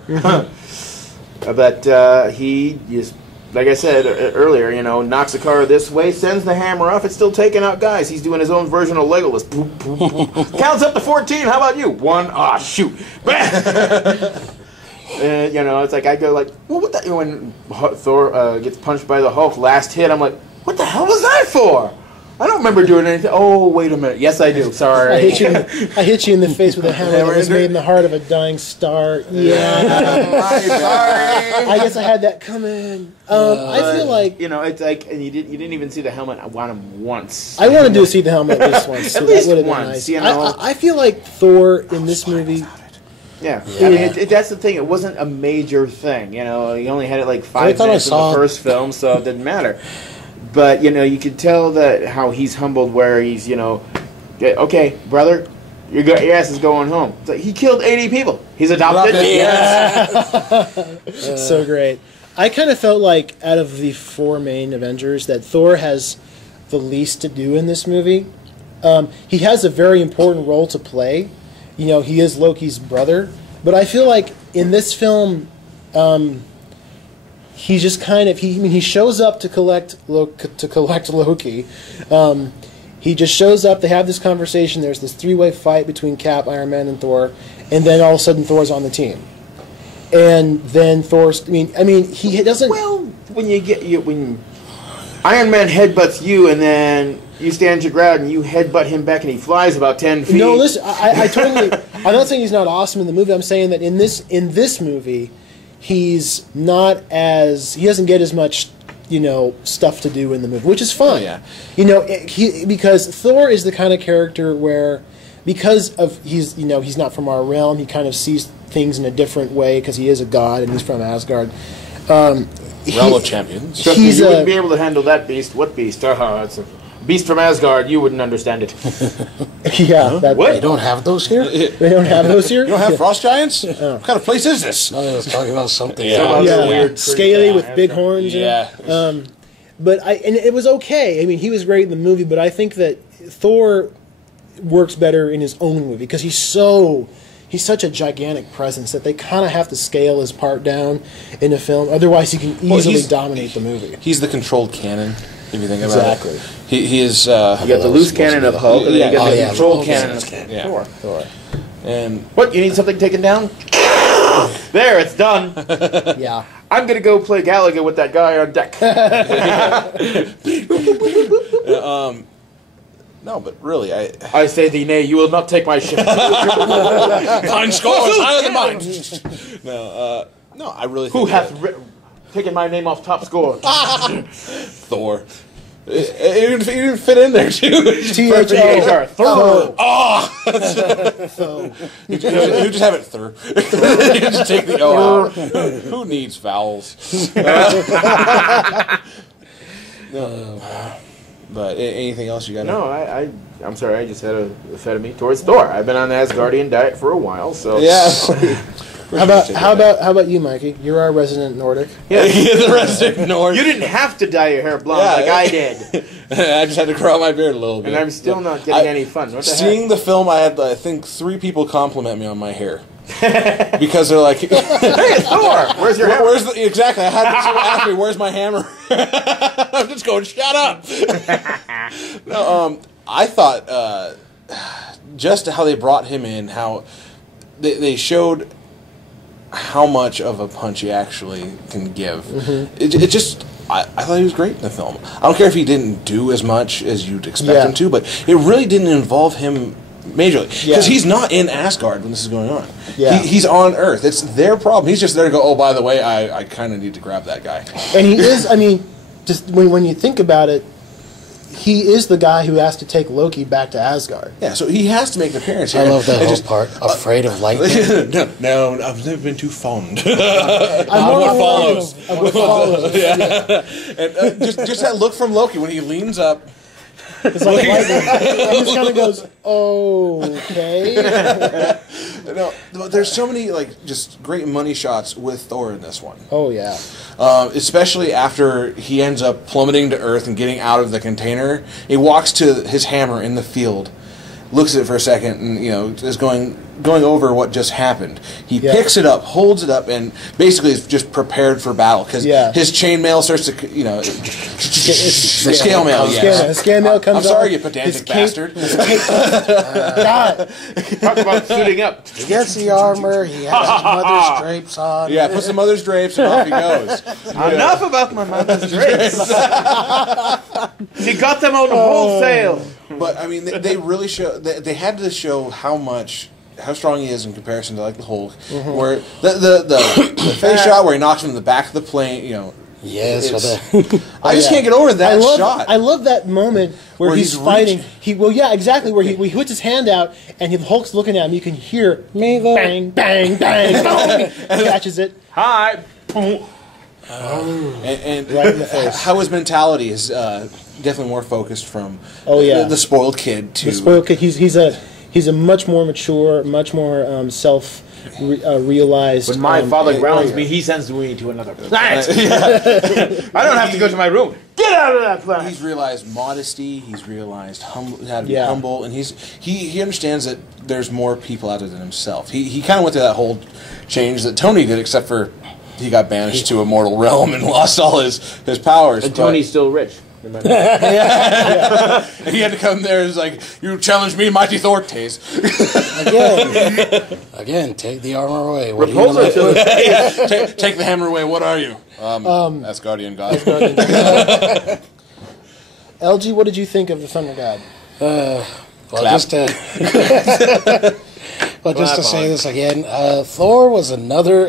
But he just, like I said earlier, knocks a car this way, sends the hammer off. It's still taking out guys. He's doing his own version of Legolas. Boop, boop, boop. Counts up to 14. How about you? 1. Ah, shoot. It's like I go like, well, what the? When Thor gets punched by the Hulk, last hit, I'm like, what the hell was that for? I don't remember doing anything. Oh, wait a minute. Yes, I do. Sorry. I hit you in the face with a hammer that was made in the heart of a dying star. Yeah. Sorry. I guess I had that coming. I feel like it's like, and you didn't even see the helmet on him once. I wanted to see the helmet at least once. So At least that would have once, been you nice. know. I feel like Thor in this movie. Yeah, I mean, that's the thing. It wasn't a major thing. He only had it like 5 minutes in the first film, so it didn't matter. But you could tell that how he's humbled, where he's okay, brother, your ass is going home. It's like, he killed 80 people. He's adopted. So great. I kind of felt like out of the 4 main Avengers that Thor has the least to do in this movie. He has a very important role to play. He is Loki's brother. But I feel like in this film, he's just kind of he shows up to collect Loki. He just shows up. They have this conversation. There's this three-way fight between Cap, Iron Man, and Thor, and then all of a sudden Thor's on the team. And then Thor's. I mean, he doesn't. Well, when Iron Man headbutts you, and then you stand your ground and you headbutt him back, and he flies about 10 feet. No, listen. I totally. I'm not saying he's not awesome in the movie. I'm saying that in this movie, he's not as. He doesn't get as much, stuff to do in the movie, which is fine. Yeah. Because Thor is the kind of character where, because of he's not from our realm, he kind of sees things in a different way because he is a god and he's from Asgard. Realm of Champions. Trust me, you wouldn't be able to handle that beast. What beast? It's a beast from Asgard. You wouldn't understand it. Yeah. What? They don't have those here? They don't have those here? You don't have frost giants? What kind of place is this? I was talking about something. Yeah. Weird Scaly with Asgard. big horns. Yeah. But it was okay. I mean, he was great in the movie, but I think that Thor works better in his own movie because he's such a gigantic presence that they kind of have to scale his part down in a film. Otherwise, he can easily dominate the movie. He's the controlled cannon, if you think about Exactly. it. He is... You got the loose cannon of Hulk, and then you got the control cannon of Thor. And What, you need something taken down? There, it's done. Yeah. I'm going to go play Galaga with that guy on deck. no, but really, I say thee nay, you will not take my ship. Mine scores higher than mine. No, I really think Who hath taken my name off top score? Thor. It didn't fit in there, too. THR. Thor. You just have it Thor. You just take the O out. Who needs vowels? But anything else you got? No, I'm sorry, I just had a fed of me towards Thor. I've been on the Asgardian diet for a while, so... Yeah. How about you, Mikey? You're our resident Nordic. Yeah. The resident North. You didn't have to dye your hair blonde like I did. I just had to grow out my beard a little bit. And I'm still not getting any fun. What the Seeing heck? the film, I had, I think, 3 people compliment me on my hair. Because they're like, Hey, it's Thor! Where's your hair? Exactly, I had someone ask me, where's my hammer? I'm just going, shut up! No, I thought, just how they brought him in, how they showed how much of a punch he actually can give. It just... I thought he was great in the film. I don't care if he didn't do as much as you'd expect him to, but it really didn't involve him majorly. Because he's not in Asgard when this is going on. Yeah. He's on Earth. It's their problem. He's just there to go, oh, by the way, I kind of need to grab that guy. And he is, just when you think about it, he is the guy who has to take Loki back to Asgard. Yeah, so he has to make an appearance here. I love that whole part. Afraid of lightning. No, I've never been too fond. I'm what follows. Yeah. And just that look from Loki when he leans up. It's like lightning. He just kind of goes, okay. No, there's so many just great money shots with Thor in this one. Oh, yeah. Especially after he ends up plummeting to Earth and getting out of the container. He walks to his hammer in the field, looks at it for a second, and is going over what just happened. He picks it up, holds it up, and basically is just prepared for battle because his chainmail starts to scale mail. Scale mail comes. I'm sorry, off. you pedantic bastard. God. Talk about suiting up. He gets the armor, he has his mother's drapes on. Yeah, puts the mother's drapes and off he goes. Enough about my mother's drapes. She got them on wholesale. But I mean, they really show. They had to show how strong he is in comparison to the Hulk. Where the face shot where he knocks him in the back of the plane, Yes, I just can't get over that shot. I love that moment where he's fighting. Exactly. Where he puts his hand out and the Hulk's looking at him. You can hear bang, bang, bang, boom. He catches it. Hi. And Right in the face. how his mentality is definitely more focused from the spoiled kid to The spoiled kid. He's a much more mature, much more realized. When my father grounds me, he sends me to another planet. I don't have to go to my room. Get out of that planet. He's realized modesty. He's realized how to be humble, and he understands that there's more people out there than himself. He kind of went through that whole change that Tony did, except for he got banished to a mortal realm and lost all his powers. And Tony's still rich. Remember? And he had to come there and was like, you challenge me, mighty Thor, Taze. Again, take the armor away. What Repulsor to the Take the hammer away, what are you? Asgardian god. LG, what did you think of the Thunder God? Just to say this again, Thor was another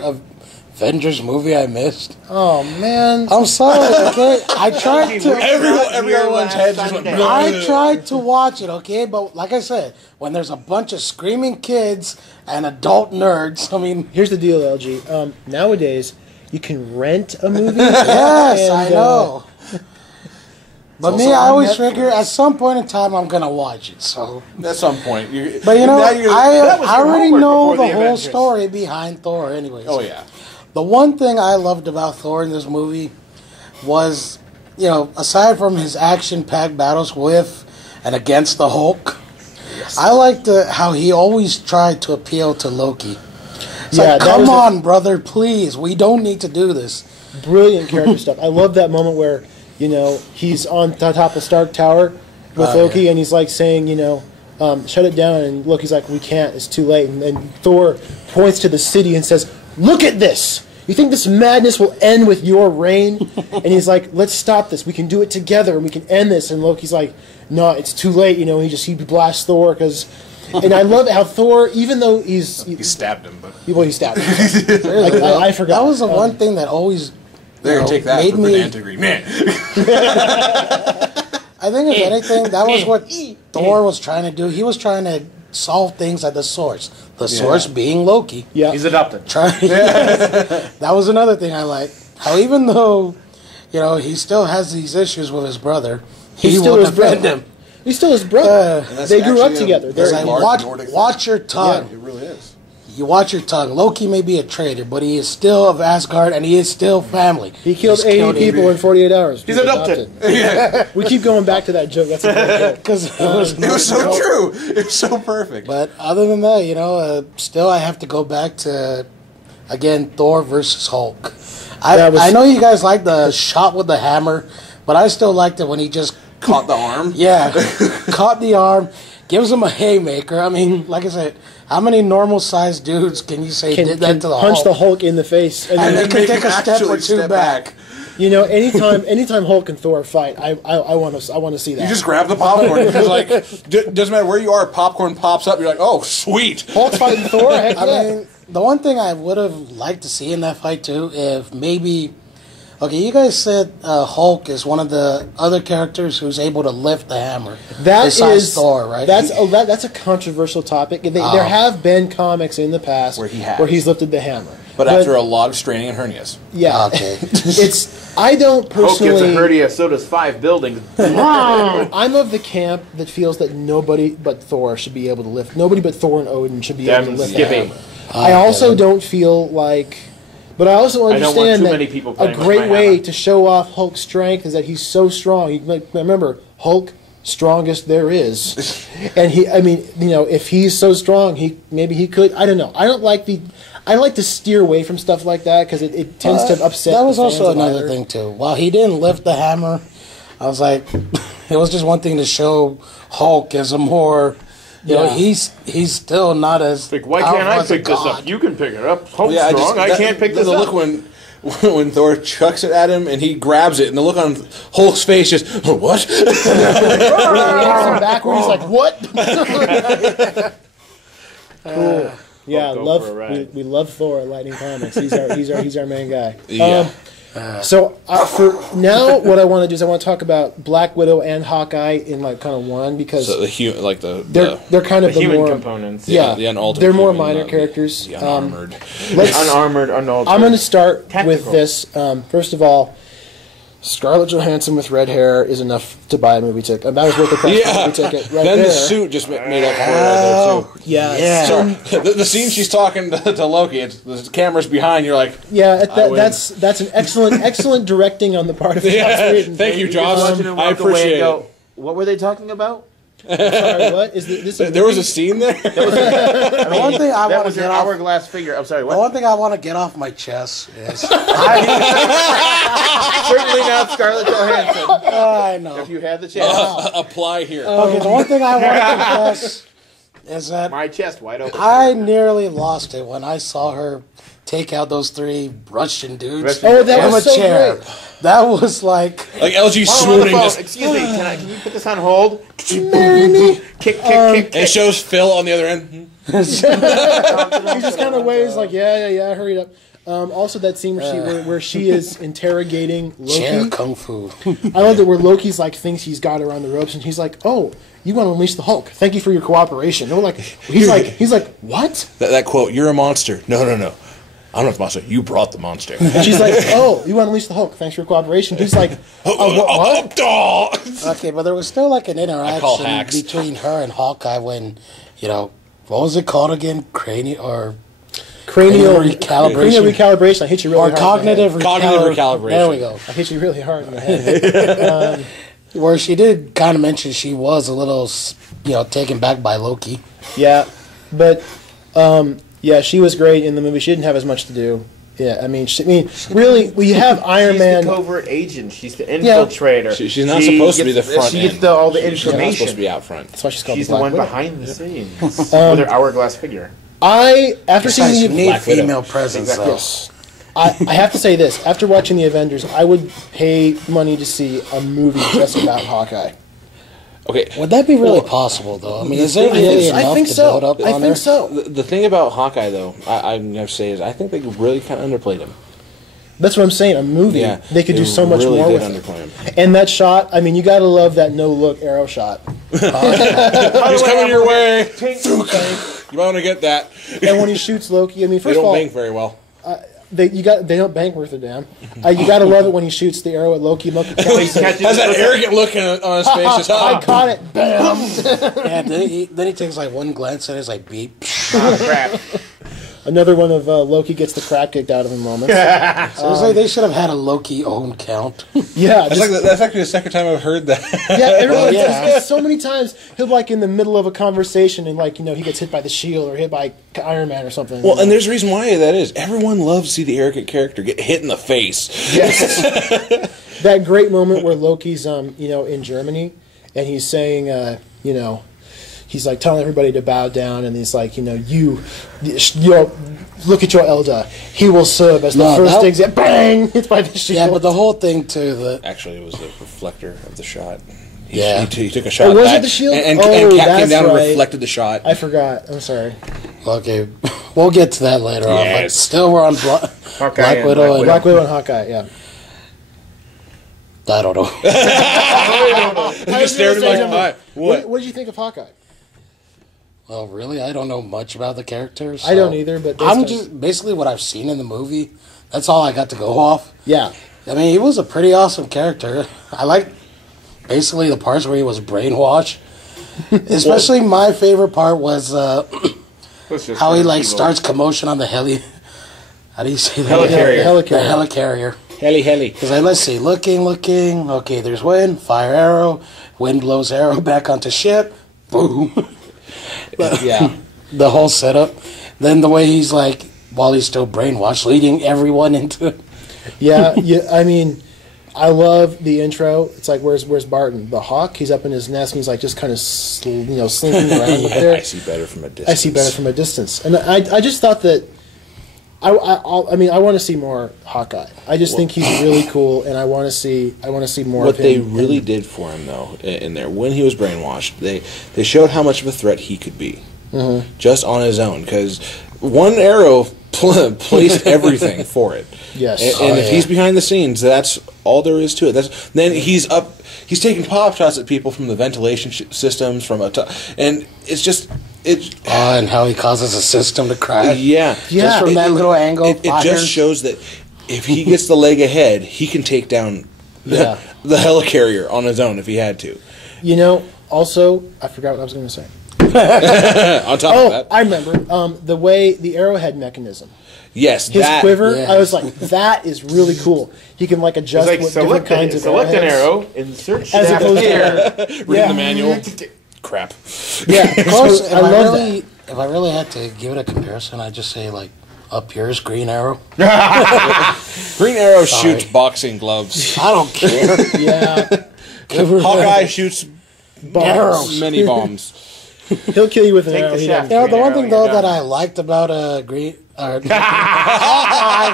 Avengers movie I missed. Oh man, I'm sorry. Okay, I tried to. Everyone's head just went. I tried to watch it. Okay, but like I said, when there's a bunch of screaming kids and adult nerds, I mean, here's the deal, LG. Nowadays, you can rent a movie. yes, I and, know. But me, I always figure at some point in time I'm gonna watch it. So At some point, but you know, now you're- I already homework know before the the whole Avengers. story behind Thor, anyways. Oh yeah. The one thing I loved about Thor in this movie was, you know, aside from his action-packed battles with and against the Hulk, I liked how he always tried to appeal to Loki. It's like, come on, brother, please, we don't need to do this. Brilliant character stuff. I love that moment where, you know, he's on the top of Stark Tower with Loki, and he's like saying, you know, shut it down, and Loki's like, we can't, it's too late. And Thor points to the city and says, look at this! You think this madness will end with your reign? And he's like, let's stop this. We can do it together, and we can end this. And Loki's like, no, it's too late. You know, he blasts Thor because. And I love how Thor, even though he stabbed him, but he stabbed him. I forgot. That was the one thing that always take that made for me. banana degree, man. I think if anything, that was what Thor was trying to do. He was trying to solve things at the source. The source being Loki. Yeah, He's adopted. That was another thing I like. How even though, you know, he still has these issues with his brother, he still will his defend brother. him. He's still his brother. They grew up actually together. a It's very like, large Nordic watch your tongue. It really is. You watch your tongue. Loki may be a traitor, but he is still of Asgard, and he is still family. He killed He's 80 people in 48 hours. He's adopted. We keep going back to that joke. That's a great joke. Because It was so true. It was so perfect. But other than that, you know, still I have to go back to, again, Thor versus Hulk. I know you guys like the shot with the hammer, but I still liked it when he just Caught the arm. Yeah, caught the arm, gives him a haymaker. I mean, like I said, how many normal-sized dudes can you say did that to the punch Hulk? the Hulk in the face, and And then, they can take a step actually or two step back. you know, anytime Hulk and Thor fight, I want to see that. You just grab the popcorn. Because, like, doesn't matter where you are, popcorn pops up. You're like, oh, sweet. Hulk's fighting Thor. Heck I yeah. mean, the one thing I would have liked to see in that fight too, if maybe, okay, you guys said Hulk is one of the other characters who's able to lift the hammer. Besides Thor, right? That's a controversial topic. There have been comics in the past Where he has. where he's lifted the hammer, But after a lot of straining and hernias. yeah, Okay. I don't Hulk gets a personally. hernia, so does 5 buildings. I'm of the camp that feels that nobody but Thor should be able to lift. Nobody but Thor and Odin should be able to Them lift the skipping. hammer. I also don't feel like, but I also I don't want understand too that many people a playing with great my way hammer. to show off Hulk's strength is that he's so strong. Remember, Hulk, strongest there is, and if he's so strong, maybe he could. I don't know. I like to steer away from stuff like that because it tends to upset. That was the fans also of another either. thing too. While he didn't lift the hammer, I was like, it was just one thing to show Hulk as a more, you know, he's still not as. Like, why can't I powerful as a pick this god. up? You can pick it up. Hulk's Yeah, strong. I can't pick this the up. look when Thor chucks it at him and he grabs it, and the look on Hulk's face just, what? When he yanks him backward, he's like, "What?" Cool. Yeah, Go love for a ride. we love Thor at Lightning Comics. He's our main guy. Yeah. So for now, what I want to do is I want to talk about Black Widow and Hawkeye in like kind of one because So they're kind of The the human more components. yeah, the unaltered they're more human, minor the- characters. the unarmored. Unarmored, unaltered. I'm going to start Tactical. with this. First of all, Scarlett Johansson with red hair is enough to buy a movie ticket. That was worth the price of a movie ticket right then there. the suit just made up for it right there too. Yeah, Sorry. The scene she's talking to Loki, the camera's behind. You're like, yeah. I win. That's an excellent directing on the part of Joss Whedon. thank you, Watching Joss. him I walk away appreciate and it. go, what were they talking about? Sorry, what is this? There was a scene there. The one thing I That want was to your get off. hourglass figure. I'm sorry, The what? one thing I want to get off my chest is Certainly not Scarlett Johansson. I know. If you had the chance. Apply here. Okay, the one thing I want to confess is that My chest wide open. I nearly lost it when I saw her take out those 3 Russian dudes Oh, that from a was so chair. great. That was like, Like LG While I'm on the swooning. phone, Just, excuse me, can you put this on hold? Marry me. Kick, and it kick. shows Phil on the other end. He just kind of waves like, yeah, hurry up. Also, that scene where she is interrogating chair Loki. kung fu. I love that where Loki's like thinks he's got her on the ropes, and he's like, "Oh, you want to unleash the Hulk? Thank you for your cooperation." No, like he's like, "What?" That quote, "You're a monster." No. I'm not the monster. You brought the monster. And she's like, "Oh, you want to unleash the Hulk? Thanks for your cooperation." He's like, "What?" Okay, but there was still like an call interaction hacks. between her and Hawkeye when, what was it called again? Cranial recalibration. I hit you really or hard. cognitive recalibration. There we go. I hit you really hard in the head. Where she did kind of mention she was a little, taken back by Loki. Yeah, but yeah, she was great in the movie. She didn't have as much to do. Yeah, I mean, really, we have Iron She's Man. the covert agent. She's the infiltrator. She's not supposed to be the front She end. gets all the She's not supposed to information. be out front. That's why she's called She's the the Black one Widow. behind the scenes with her hourglass figure. After seeing Besides, you the need Black Widow. female presence, Exactly. though. I have to say this. After watching the Avengers, I would pay money to see a movie just about Hawkeye. Okay. Would that be really possible, though? I mean, is there really enough to build up I on think her? so. The thing about Hawkeye, though, I'm going to say is I think they really kind of underplayed him. That's what I'm saying. A movie, Yeah, they could do so much really more did with it. underplay him. And that shot, I mean, you got to love that no-look arrow shot. He's coming your way. You want to get that. And when he shoots Loki, I mean, They first of don't all, bank very well. they don't bank worth a damn. You got to love it when he shoots the arrow at Loki. Loki catches it. Has that arrogant look on his face. Just, I caught it. Bam. Yeah, then he takes like one glance and it's like beep. Oh, crap. Another one of Loki gets the crap kicked out of him moments. So it's like they should have had a Loki own count. Yeah, just, that's actually the second time I've heard that. yeah. Everyone, yeah. so many times he'll be like in the middle of a conversation and like he gets hit by the shield or hit by Iron Man or something. Well, and there's a reason why that is. Everyone loves to see the arrogant character get hit in the face. yes, that great moment where Loki's in Germany and he's saying he's like telling everybody to bow down, and he's like, you look at your elder. He will serve as the first example. Bang! Hit by the shield. Yeah, but the whole thing too. Actually, it was the reflector of the shot. Yeah. He took a shot. was back, it the shield? And Oh, Cap came that's down and right. reflected the shot. I forgot. I'm sorry. Okay, we'll get to that later on. But Yes. still, we're on Black and Widow. and- Black Widow and Hawkeye. Yeah. I don't know. I just stared at me like, "Hi, what?" What did you think of Hawkeye? Well, really, I don't know much about the characters. I don't either, but I'm based on- just basically what I've seen in the movie. That's all I got to go off. Yeah. I mean, he was a pretty awesome character. I like basically the parts where he was brainwashed. Especially my favorite part was how he like starts commotion on the heli. How do you say that? Helicarrier. The helicarrier. Heli. He's like, let's see, looking. Okay, there's wind, fire arrow. Wind blows arrow back onto ship. Boom. Yeah. The whole setup. Then the way he's like, while he's still brainwashed, leading everyone into. Yeah. I mean, I love the intro. It's like, where's Barton? The hawk? He's up in his nest and he's like just kind of slinking around up there. I see better from a distance. I see better from a distance. And I just thought that I want to see more Hawkeye. I just think he's really cool, and I want to see more. What of him. they really did for him, though, in there, when he was brainwashed, they showed how much of a threat he could be, just on his own. Because one arrow placed everything for it. Yes. And if he's behind the scenes, that's all there is to it. Then he's up. He's taking pop shots at people from the ventilation systems and it's just. And how he causes a system to crash. Yeah. Just from that little angle. It just shows that if he gets the leg ahead, he can take down the helicarrier on his own if he had to. Also, I forgot what I was going to say. On top of that. I remember. The arrowhead mechanism. Yes, His that. quiver, yes. I was like, that is really cool. He can adjust It's like what different kinds of select an arrowheads. arrow, insert As opposed to here. Reading the manual. crap. Yeah, Of course, I love that. if I really had to give it a comparison, I'd just say like up yours, Green Arrow. Green Arrow shoots boxing gloves. I don't care. Yeah, Hawkeye shoots arrows. many bombs. He'll kill you with an Take arrow. the He shaft. doesn't- You know, the Green one Arrow, thing though you're that done. I liked about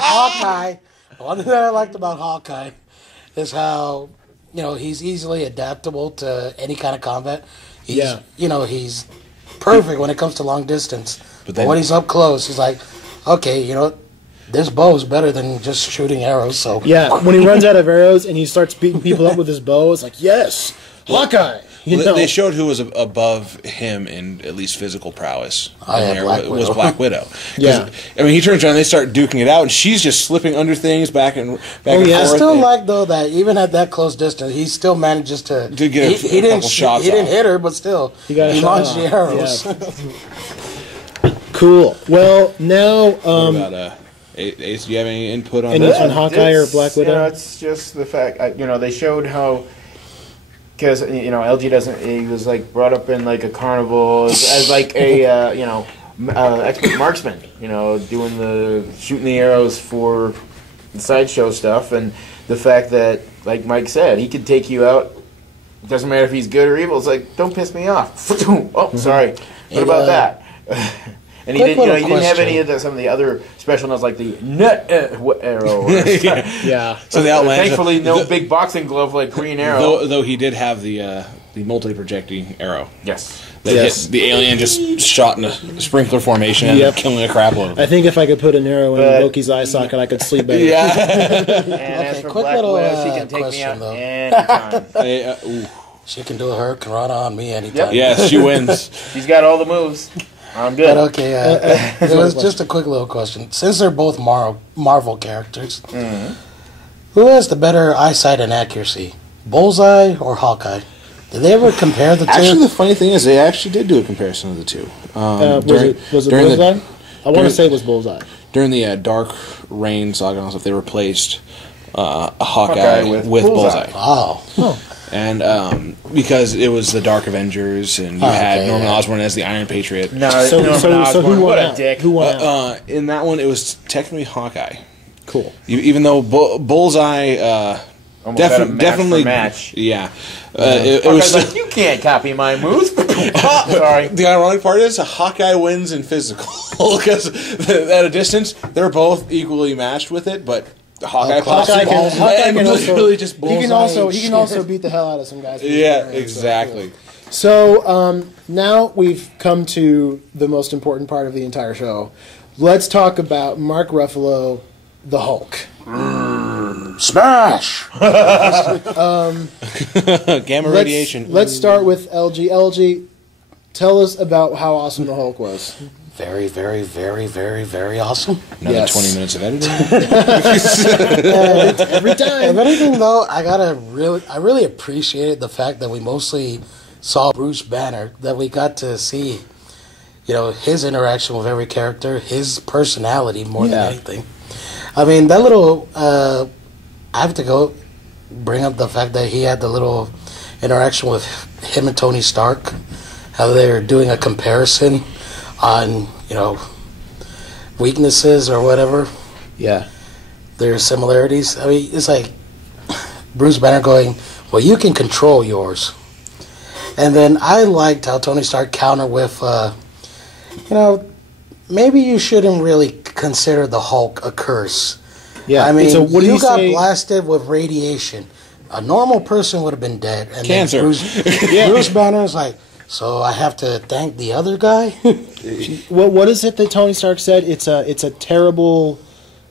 Hawkeye. The one thing that I liked about Hawkeye is how he's easily adaptable to any kind of combat. He's he's perfect when it comes to long distance. But then- when he's up close, he's like, okay, this bow is better than just shooting arrows. So Yeah, when he runs out of arrows and he starts beating people up with his bow, it's like, yes, Hawkeye. They showed who was above him in at least physical prowess. Oh, yeah, And there Black was Widow. Black Widow. 'Cause, Yeah. I mean, he turns around, and they start duking it out, and she's just slipping under things back and yeah. forth. I still and- like though that even at that close distance, he still manages to To get a he didn't couple shots he didn't off. hit her, but still He got a shot launched off. the arrows. Yeah. Cool. Well, now, What about, Ace, do you have any input on Any- this? on Hawkeye or Black Widow? It's just the fact, they showed how, because LG doesn't. He was like brought up in like a carnival as like a expert marksman. Doing the shooting the arrows for the sideshow stuff, and the fact that, like Mike said, he could take you out. It doesn't matter if he's good or evil. It's like, don't piss me off. Oh, sorry. What about that? And he Quick didn't, little he didn't have question. any of some of the other special notes like the nut arrow. yeah. So the outlandish. Thankfully, no big boxing glove like Green Arrow. Though he did have the multi-projecting arrow. Yes. That Yes. hit the alien just shot in a sprinkler formation and Yep. killing a crap load of I them. think if I could put an arrow in But- Loki's eye socket, I could sleep better. Yeah. And as for quick Black little, Widow, she can take me question, out though. anytime. Ooh. She can do a hurricane run on me anytime. Yep. Yes, she wins. She's got all the moves. I'm good. But okay, it was just a quick little question. Since they're both Marvel characters, who has the better eyesight and accuracy, Bullseye or Hawkeye? Did they ever compare the two? Actually, the funny thing is, they actually did do a comparison of the two. Was it during the- Bullseye? I want during- to say it was Bullseye. During the Dark Reign saga and stuff, they replaced Hawkeye Hawkeye with with Bullseye. Wow. And because it was the Dark Avengers, and you had Okay, Norman yeah. Osborn as the Iron Patriot. No, So Norman who Osborn, won what out? a dick. Who won out? In that one, it was technically Hawkeye. Cool. Even though Bullseye Almost had a match definitely for match. yeah, it Hawkeye's was. like, you can't copy my moves. Sorry. The ironic part is Hawkeye wins in physical because at a distance they're both equally matched with it, but Hawkeye pops Hawkeye the can, balls Hawkeye and can also, literally just he bullseye. can also beat the hell out of some guys. Yeah, exactly. So now we've come to the most important part of the entire show. Let's talk about Mark Ruffalo, the Hulk. Smash! Gamma radiation. Let's start with LG. LG, tell us about how awesome the Hulk was. Very, very, very, very, very awesome. Another Yes. 20 minutes of editing. Every If time. anything, though, I really appreciated the fact that we mostly saw Bruce Banner, that we got to see, his interaction with every character, his personality more Yeah. than anything. I mean, that little, I have to bring up the fact that he had the little interaction with him and Tony Stark, how they're doing a comparison on, weaknesses or whatever. Yeah. Their similarities. I mean, it's like Bruce Banner going, well, you can control yours. And then I liked how Tony Stark countered with, maybe you shouldn't really consider the Hulk a curse. Yeah. I mean, so what do you you got say? blasted with radiation. A normal person would have been dead. And Cancer. Then Bruce Banner's like, so I have to thank the other guy? What is it that Tony Stark said? It's a terrible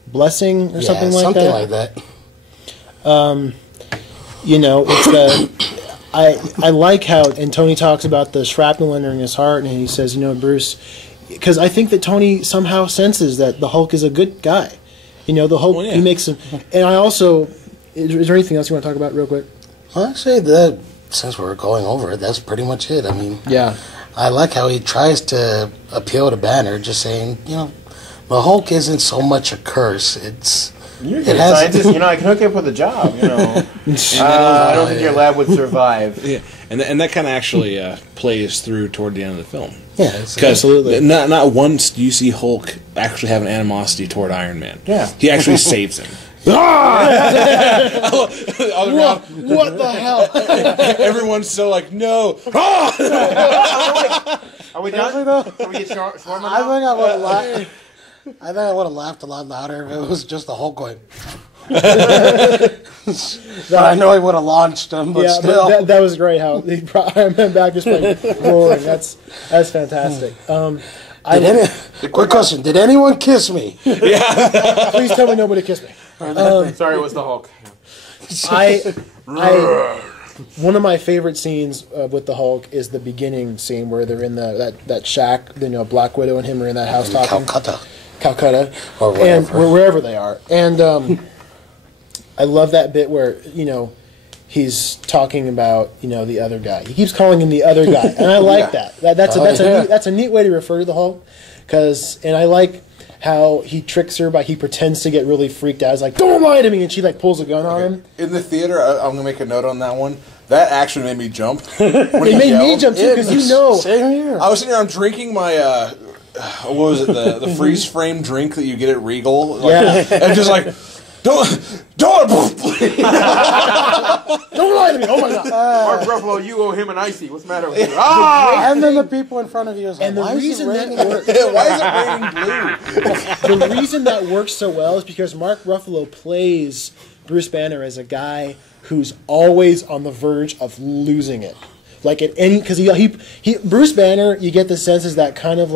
blessing or something like that. It's I like how, and Tony talks about the shrapnel entering his heart, and he says, Bruce, because I think that Tony somehow senses that the Hulk is a good guy. The Hulk, Well, yeah. he makes him, and I also, is there anything else you want to talk about real quick? Well, actually, since we're going over it, that's pretty much it. I mean, Yeah. I like how he tries to appeal to Banner, just saying, the Hulk isn't so much a curse. It's You're a good scientist. I can hook you up with a job. I don't think your lab would survive. Yeah, and that kind of actually plays through toward the end of the film. Yeah, absolutely. Not once do you see Hulk actually have an animosity toward Iron Man. Yeah. He actually saves him. What the hell? Everyone's so like, no. Are we done? Can we get Schwarman I think I would have laughed. I think I would have laughed a lot louder if it was just the Hulk going. But I know he would have launched him, but still. But that was great how he brought Iron Man back just like roaring. That's fantastic. Quick question: did anyone kiss me? Please tell me nobody kissed me. Sorry, it was the Hulk. One of my favorite scenes with the Hulk is the beginning scene where they're in that shack. Black Widow and him are in that house talking. Calcutta, or wherever. And wherever they are. And I love that bit where he's talking about the other guy. He keeps calling him the other guy, and I like that. That's a neat way to refer to the Hulk. And I like how he tricks her by he pretends to get really freaked out. He's like, "Don't lie to me," and she like pulls a gun on him. In the theater, I'm gonna make a note on that one. That actually made me jump. It made me jump too because Same here. I was sitting there, I'm drinking my what was it, the freeze frame drink that you get at Regal? And just like, don't Don't lie to me! Oh my god! Mark Ruffalo, you owe him an icy. What's the matter with you? And then the people in front of you is like, And the why reason is it raining? why is it raining blue? The reason that works so well is because Mark Ruffalo plays Bruce Banner as a guy who's always on the verge of losing it. Like at any, because he Bruce Banner, you get the sense is that kind of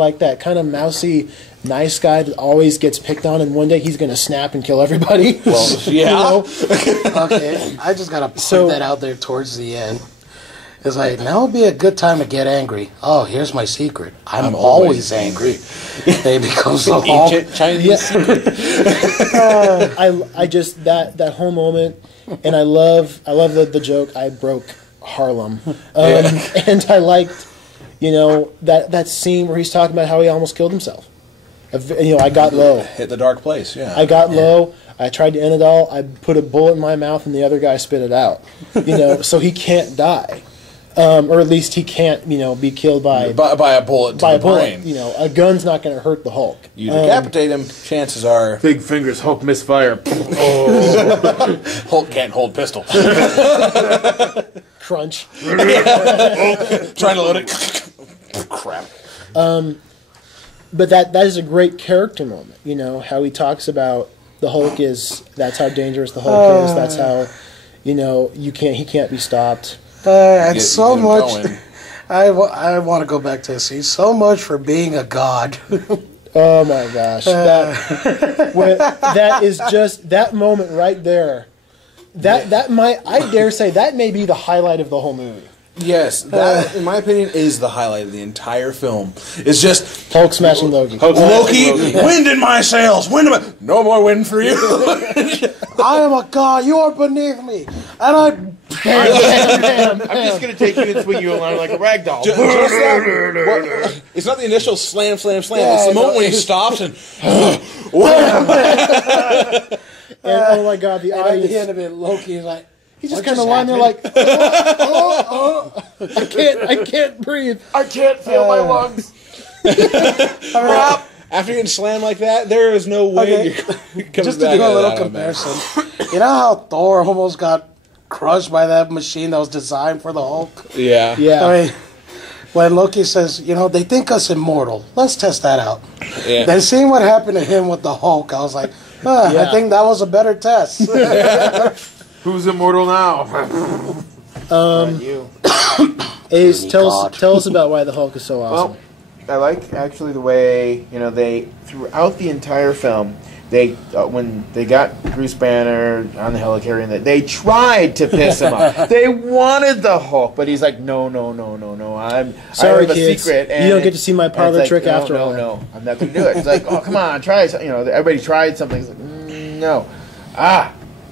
mousy, nice guy that always gets picked on, and one day he's going to snap and kill everybody. Well, yeah. Okay, I just gotta point that out there towards the end. It's like, now would be a good time to get angry. Oh, here's my secret. I'm always angry. They become so Ancient Chinese secret. I just that whole moment, and I love the joke. I broke Harlem, and I liked that scene where he's talking about how he almost killed himself. I got low. Hit the dark place. Yeah. I got low. I tried to end it all. I put a bullet in my mouth, and the other guy spit it out. So he can't die, or at least he can't be killed by a bullet to the brain. A gun's not going to hurt the Hulk. You decapitate him, chances are Big fingers, Hulk misfire. Hulk can't hold pistol. Crunch. Trying to load it. Crap. But that is a great character moment. How he talks about the Hulk that's how dangerous the Hulk is. That's how he can't be stopped. And so much. I want to go back to this scene. So much for being a god. Oh my gosh, that is just that moment right there. I dare say that may be the highlight of the whole movie. Yes, that, in my opinion, is the highlight of the entire film. It's just Hulk smashing Loki. Loki, wind in my sails. No more wind for you. I am a god. You are beneath me, and I'm just gonna take you and swing you along like a rag doll. It's not the initial slam, slam, slam. It's the moment when he stops and. And oh my god, the at audience. the end of it, Loki is like. He just kind of lying there like, I can't breathe. I can't feel my lungs. After getting slammed like that, there is no way you're coming Just to back do out a of little that, comparison, you know how Thor almost got crushed by that machine that was designed for the Hulk? Yeah. Yeah. I mean, when Loki says, they think us immortal, let's test that out. Yeah. Then seeing what happened to him with the Hulk, I was like, I think that was a better test. Who's immortal now? You. Ace, tell us about why the Hulk is so awesome. Well, I like actually the way they throughout the entire film. When they got Bruce Banner on the helicarrier, they tried to piss him off. They wanted the Hulk, but he's like, no. Sorry, I have kids. a secret. And you don't get to see my parlor trick after all. No, I'm not going to do it. He's like, oh, come on, try it. Everybody tried something. He's like, no.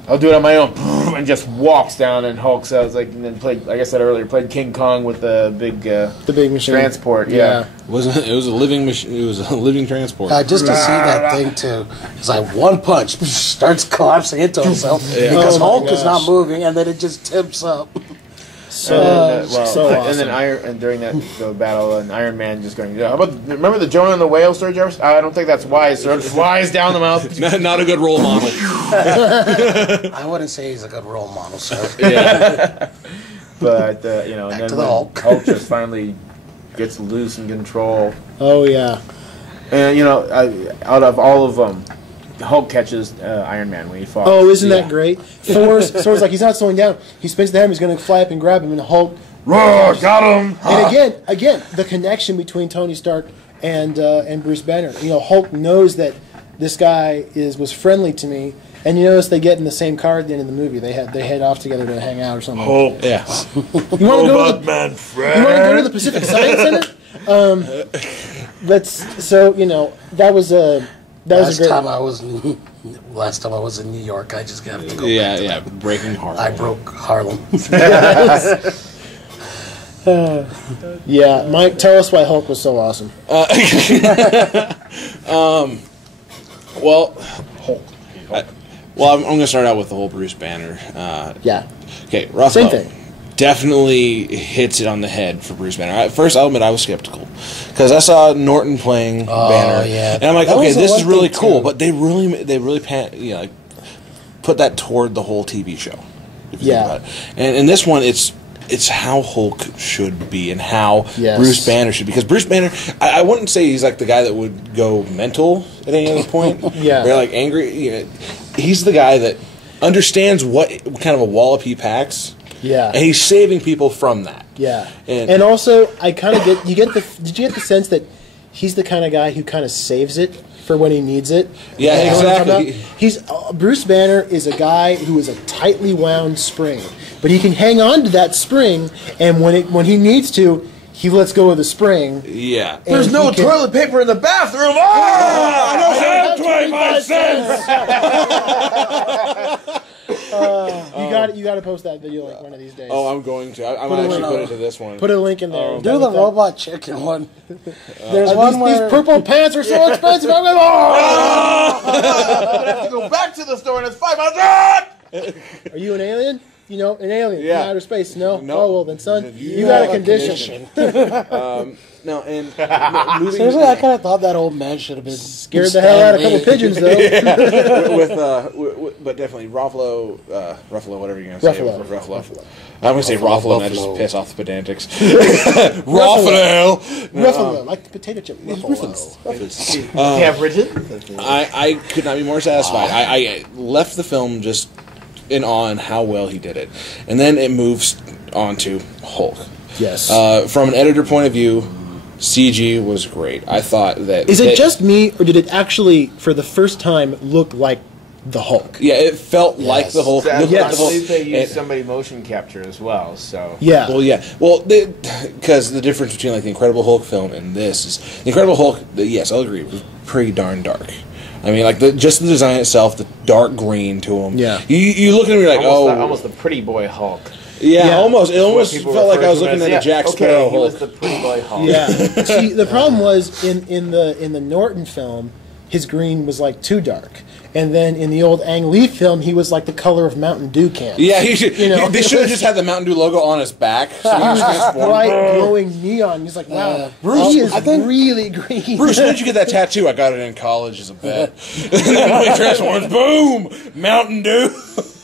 I'll do it on my own. and just walks down, and Hulk says, like, and then played, like I said earlier, played King Kong with the big machine transport. Yeah. It was a living machine. It was a living transport. Just to see that thing too, it's like one punch starts collapsing into himself because Hulk is not moving, and then it just tips up. Awesome. And during the battle, and Iron Man just going, how about, remember the Jonah and the whale story, Jarvis? I don't think that's wise, sir. Flies down the mouth. Not a good role model. I wouldn't say he's a good role model, sir. Yeah. But, and Back then to the Hulk. Hulk just finally gets loose in control. Oh, yeah. And, out of all of them, Hulk catches Iron Man when he falls. Oh, isn't that great? Thor's like, he's not slowing down. He spins the hammer, he's going to fly up and grab him, and Hulk... Roar, got him! And again, the connection between Tony Stark and Bruce Banner. Hulk knows that this guy was friendly to me, and you notice they get in the same car at the end of the movie. They head off together to hang out or something. Hulk. Yeah. You want to go to the Pacific Science Center? That was a... Last time I was in New York, I just got to go. Yeah, breaking Harlem. I broke Harlem. Yeah, Mike, tell us why Hulk was so awesome. I'm going to start out with the whole Bruce Banner. Yeah. Okay, Ruffalo. Same thing. Definitely hits it on the head for Bruce Banner. At first, I'll admit I was skeptical because I saw Norton playing Banner, yeah. and I'm like, That okay, was the this one is really thing, cool. too. But they really put that toward the whole TV show. If you think about it. And in this one, it's how Hulk should be and how Bruce Banner should be. Because Bruce Banner, I wouldn't say he's like the guy that would go mental at any other point. Yeah. Or like angry. He's the guy that understands what kind of a wallop he packs. Yeah. And he's saving people from that. Yeah. And also, I kind of did you get the sense that he's the kind of guy who kind of saves it for when he needs it? Yeah, You know what I'm talking exactly. about? Bruce Banner is a guy who is a tightly wound spring, but he can hang on to that spring, and when he needs to, he lets go of the spring. Yeah. There's no toilet paper in the bathroom. I don't have 25 cents. You got to post that video like one of these days. Oh, I'm going to. I'm Put a actually link- put it to this one. Put a link in there. Do the robot chicken one. There's one These where purple pants are so expensive. I'm like, I have to go back to the store and it's $500. Are you an alien? An alien Yeah. in outer space? No? No. Oh, well then, son, You you got a have a condition. No, and moving seriously, I kind of thought that old man should have been Scared the hell out of a couple pigeons, though. but definitely Ruffalo, whatever you're gonna say. Ruffalo. I'm gonna say Ruffalo, and I just piss off the pedantics. Ruffalo. Ruffalo. Ruffalo, like the potato chip. Yeah, Bridget. I could not be more satisfied. I left the film just in awe on how well he did it, and then it moves on to Hulk. Yes. From an editor point of view, CG was great. I thought that... Is it just me, or did it actually, for the first time, look like the Hulk? Yeah, it felt like the Hulk. I Looked like the Hulk. believe they used And- somebody motion capture as well, so... Yeah. Well, yeah. Well, because the difference between like the Incredible Hulk film and this is the Incredible Hulk. Yes, I'll agree. It was pretty darn dark. I mean, like just the design itself, the dark green to him. Yeah. You look at him, you're like, Almost the pretty boy Hulk. yeah, almost. It almost People felt like refer I was to him looking as, at a Jack Sparrow he was Hulk. the pretty boy Hulk. Yeah. See, the problem was in the Norton film, his green was like too dark, and then in the old Ang Lee film, he was like the color of Mountain Dew cans. Yeah, he should. They should have it just had the Mountain Dew logo on his back. So he was transformed. bright, glowing neon. He's like, wow, Bruce, he is I think- really green. Bruce, when did you get that tattoo? I got it in college as a bet. And then when he transforms, boom, Mountain Dew.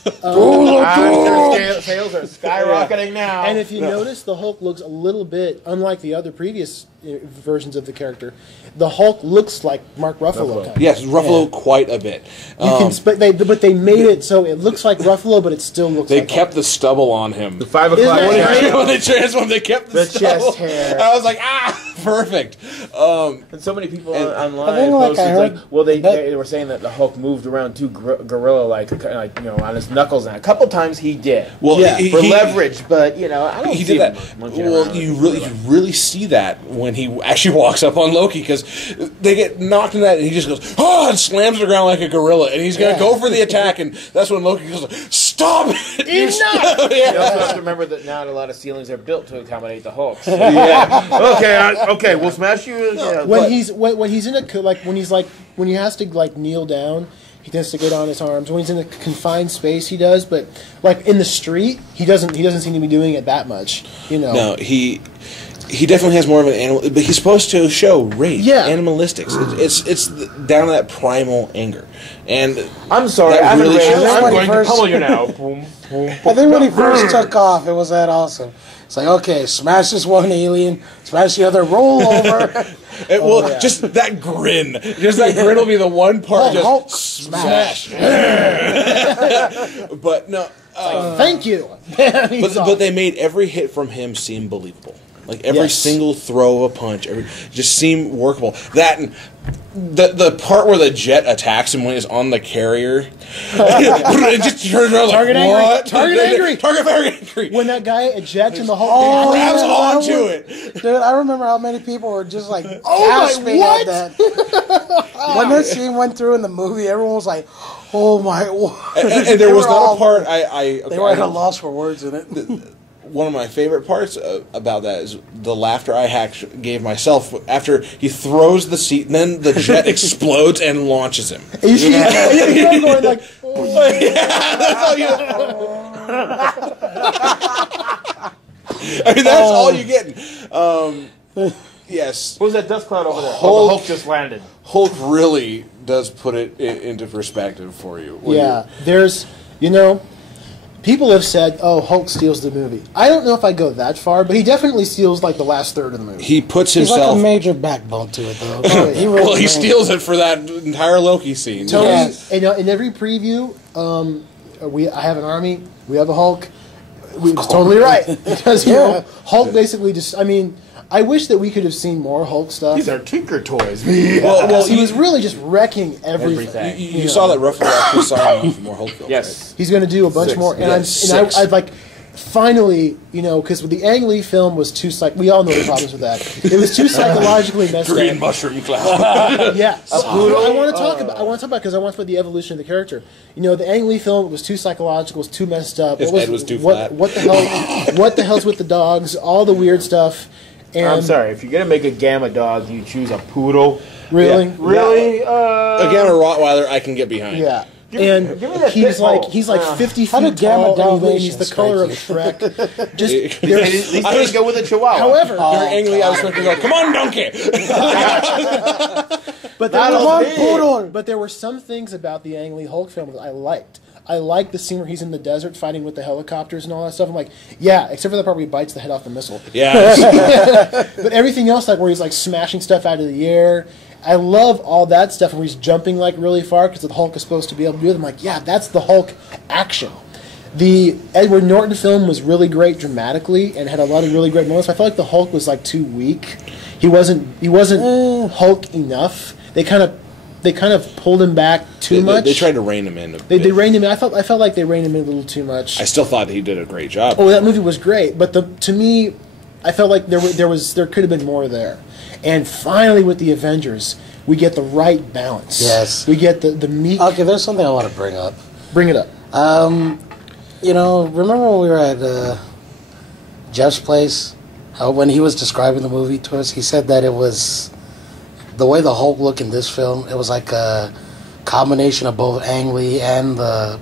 Their sales are skyrocketing now. And if you notice, the Hulk looks a little bit, unlike the other previous versions of the character, the Hulk looks like Mark Ruffalo. Kind of. Yes, Ruffalo quite a bit. But they made it so it looks like Ruffalo, but it still looks They like kept the stubble on him. the 5 Isn't o'clock that shadow. great? When they transformed, they kept the stubble. chest hair. I was like, perfect. And so many people online I think, like, posted, I heard they were saying that the Hulk moved around too gorilla-like, on his knuckles. And a couple times he did. Well, Yeah. he, For he- leverage, but, I don't he see did that. him monkeying Well, around you with really see that when he actually walks up on Loki because they get knocked in that and he just goes and slams the ground like a gorilla and he's gonna go for the attack and that's when Loki goes, stop! stop it! Enough! You also have to remember that not a lot of ceilings are built to accommodate the Hulk. So. Yeah. Okay, we'll smash you. When he's in a when he has to like kneel down, he tends to get on his arms. When he's in a confined space, he does. But like in the street, he doesn't seem to be doing it that much. You know. No, he definitely has more of an animal, but he's supposed to show rage, animalistics. It's down to that primal anger, and I'm sorry, that I'm really enraged. shows. I'm When he going to first- pummel you now. Boom, boom, I think when he first took off, it was that awesome. It's like, okay, smash this one alien, smash the other, roll over. Just that grin. Just that grin will be the one part. Hulk, Smash. But no. Thank you. But they made every hit from him seem believable. Like every single throw of a punch, just seemed workable. That and the part where the jet attacks him when he's on the carrier, it just turns around Target like, angry. what? Target angry. Target very angry. When that guy ejects and the Hulk Grabs yeah, onto it. Dude, I remember how many people were just like Oh gasping my, at that. When that scene went through in the movie, everyone was like, "Oh my!" And there was not a part They were at a loss for words in it. One of my favorite parts about that is the laughter I gave myself after he throws the seat, and then the jet explodes and launches him. You see, I'm going like, That's all you. I mean, that's all you're getting. Yes. What was that dust cloud over there? Hulk- The Hulk just landed. Hulk really does put it into perspective for you. there's, people have said, "Oh, Hulk steals the movie." I don't know if I go that far, but he definitely steals like the last third of the movie. He puts He's himself. like a major backbone to it, though. He really Well, he steals it for that entire Loki scene. Tony, Yes. in every preview, I have an army. We have a Hulk. It's totally right because Hulk basically just. I mean, I wish that we could have seen more Hulk stuff. These are Tinker Toys. Well, he was really just wrecking everything. You saw that Ruffalo actually signed on for more Hulk films. Yes. He's going to do a bunch 6. more, and Yes, I'd 6. I'd like finally, because the Ang Lee film was too we all know the problems with that. It was too psychologically messed Green up. mushroom cloud. Yeah, I want to talk about. Because I want to talk about the evolution of the character. The Ang Lee film was too psychological, was too messed up. His head was too flat. What the hell? What the hell's with the dogs? All the weird stuff. And I'm sorry. If you're gonna make a gamma dog, you choose a poodle. Really, Yeah. Really? Again, a Rottweiler I can get behind. yeah. give me that he's pit like bull. 50 How feet did Gamma tall, and Dalmatian he's the color of strike Shrek. Just At there's, least they didn't go with a chihuahua. however, Very angry, I was supposed to go, come on, donkey! but there were some things about the Ang Lee Hulk film that I liked. I liked the scene where he's in the desert fighting with the helicopters and all that stuff. I'm like, yeah, except for the part where he bites the head off the missile. Yeah. But everything else, like where he's like smashing stuff out of the air, I love all that stuff. Where he's jumping like really far because the Hulk is supposed to be able to do it. I'm like, yeah, that's the Hulk action. The Edward Norton film was really great dramatically and had a lot of really great moments. I felt like the Hulk was like too weak. He wasn't Hulk enough. They kind of pulled him back too much. They tried to rein him in. They reined him in. I felt like they reined him in a little too much. I still thought he did a great job. Oh, that movie was great, but to me, I felt like there could have been more there. And finally, with the Avengers, we get the right balance. Yes. We get the meat. Okay, there's something I want to bring up. Bring it up. Remember when we were at Jeff's place? How when he was describing the movie to us, he said that it was the way the Hulk looked in this film. It was like a combination of both Ang Lee and the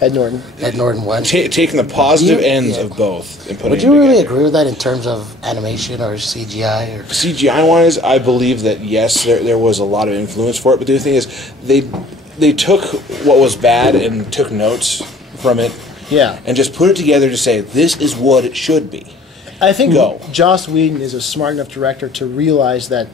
Ed Norton. one. Taking the positive ends of both and putting Would them you really together. agree with that in terms of animation or CGI? Or CGI wise, I believe that yes, there was a lot of influence for it. But the thing is, they took what was bad and took notes from it, Yeah. and just put it together to say this is what it should be. I think Go. Joss Whedon is a smart enough director to realize that,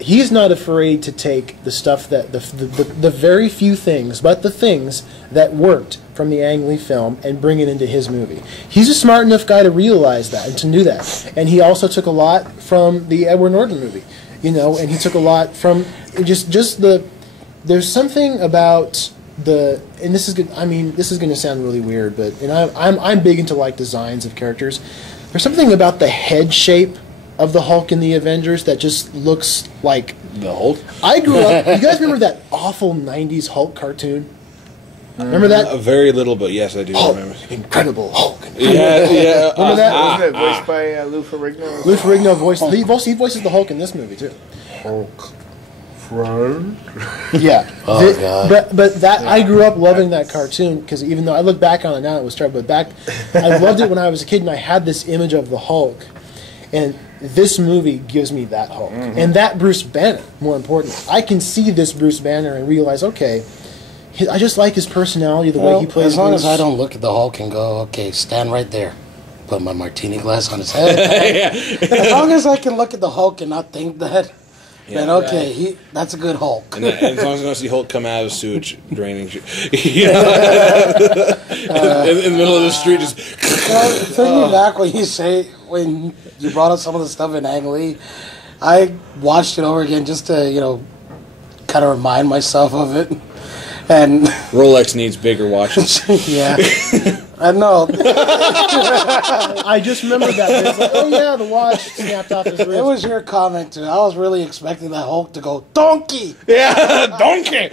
he's not afraid to take the stuff that the very few things, but the things that worked from the Ang Lee film and bring it into his movie. He's a smart enough guy to realize that and to do that. And he also took a lot from the Edward Norton movie, and he took a lot from just the. There's something about and this is good. I mean, this is going to sound really weird, but I'm big into like designs of characters. There's something about the head shape of the Hulk in the Avengers that just looks like The Hulk. I grew up. You guys remember that awful '90s Hulk cartoon? Remember that? Very little, but yes, I do remember. Incredible Hulk. Yeah. Remember that? Wasn't it voiced by Lou Ferrigno? Lou Ferrigno he voices the Hulk in this movie too. Hulk. Friend? Yeah. Oh, God. But that I grew up loving that cartoon because even though I look back on it now, it was terrible. But back, I loved it when I was a kid, and I had this image of the Hulk, and this movie gives me that Hulk and that Bruce Banner. More importantly, I can see this Bruce Banner and realize, okay, I just like his personality, the way he plays. As long Bruce. as I don't look at the Hulk and go, okay, stand right there, put my martini glass on his head. As long as I can look at the Hulk and not think that. Then okay, that's a good Hulk. And as long as I don't see Hulk come out of sewage draining, in the middle of the street, just. Thinking back when you brought up some of the stuff in Ang Lee, I watched it over again just to kind of remind myself of it. And Rolex needs bigger watches. yeah, I know. I just remembered that. It's like, oh yeah, the watch snapped off his wrist. It was your comment too. I was really expecting that Hulk to go donkey. Yeah, donkey.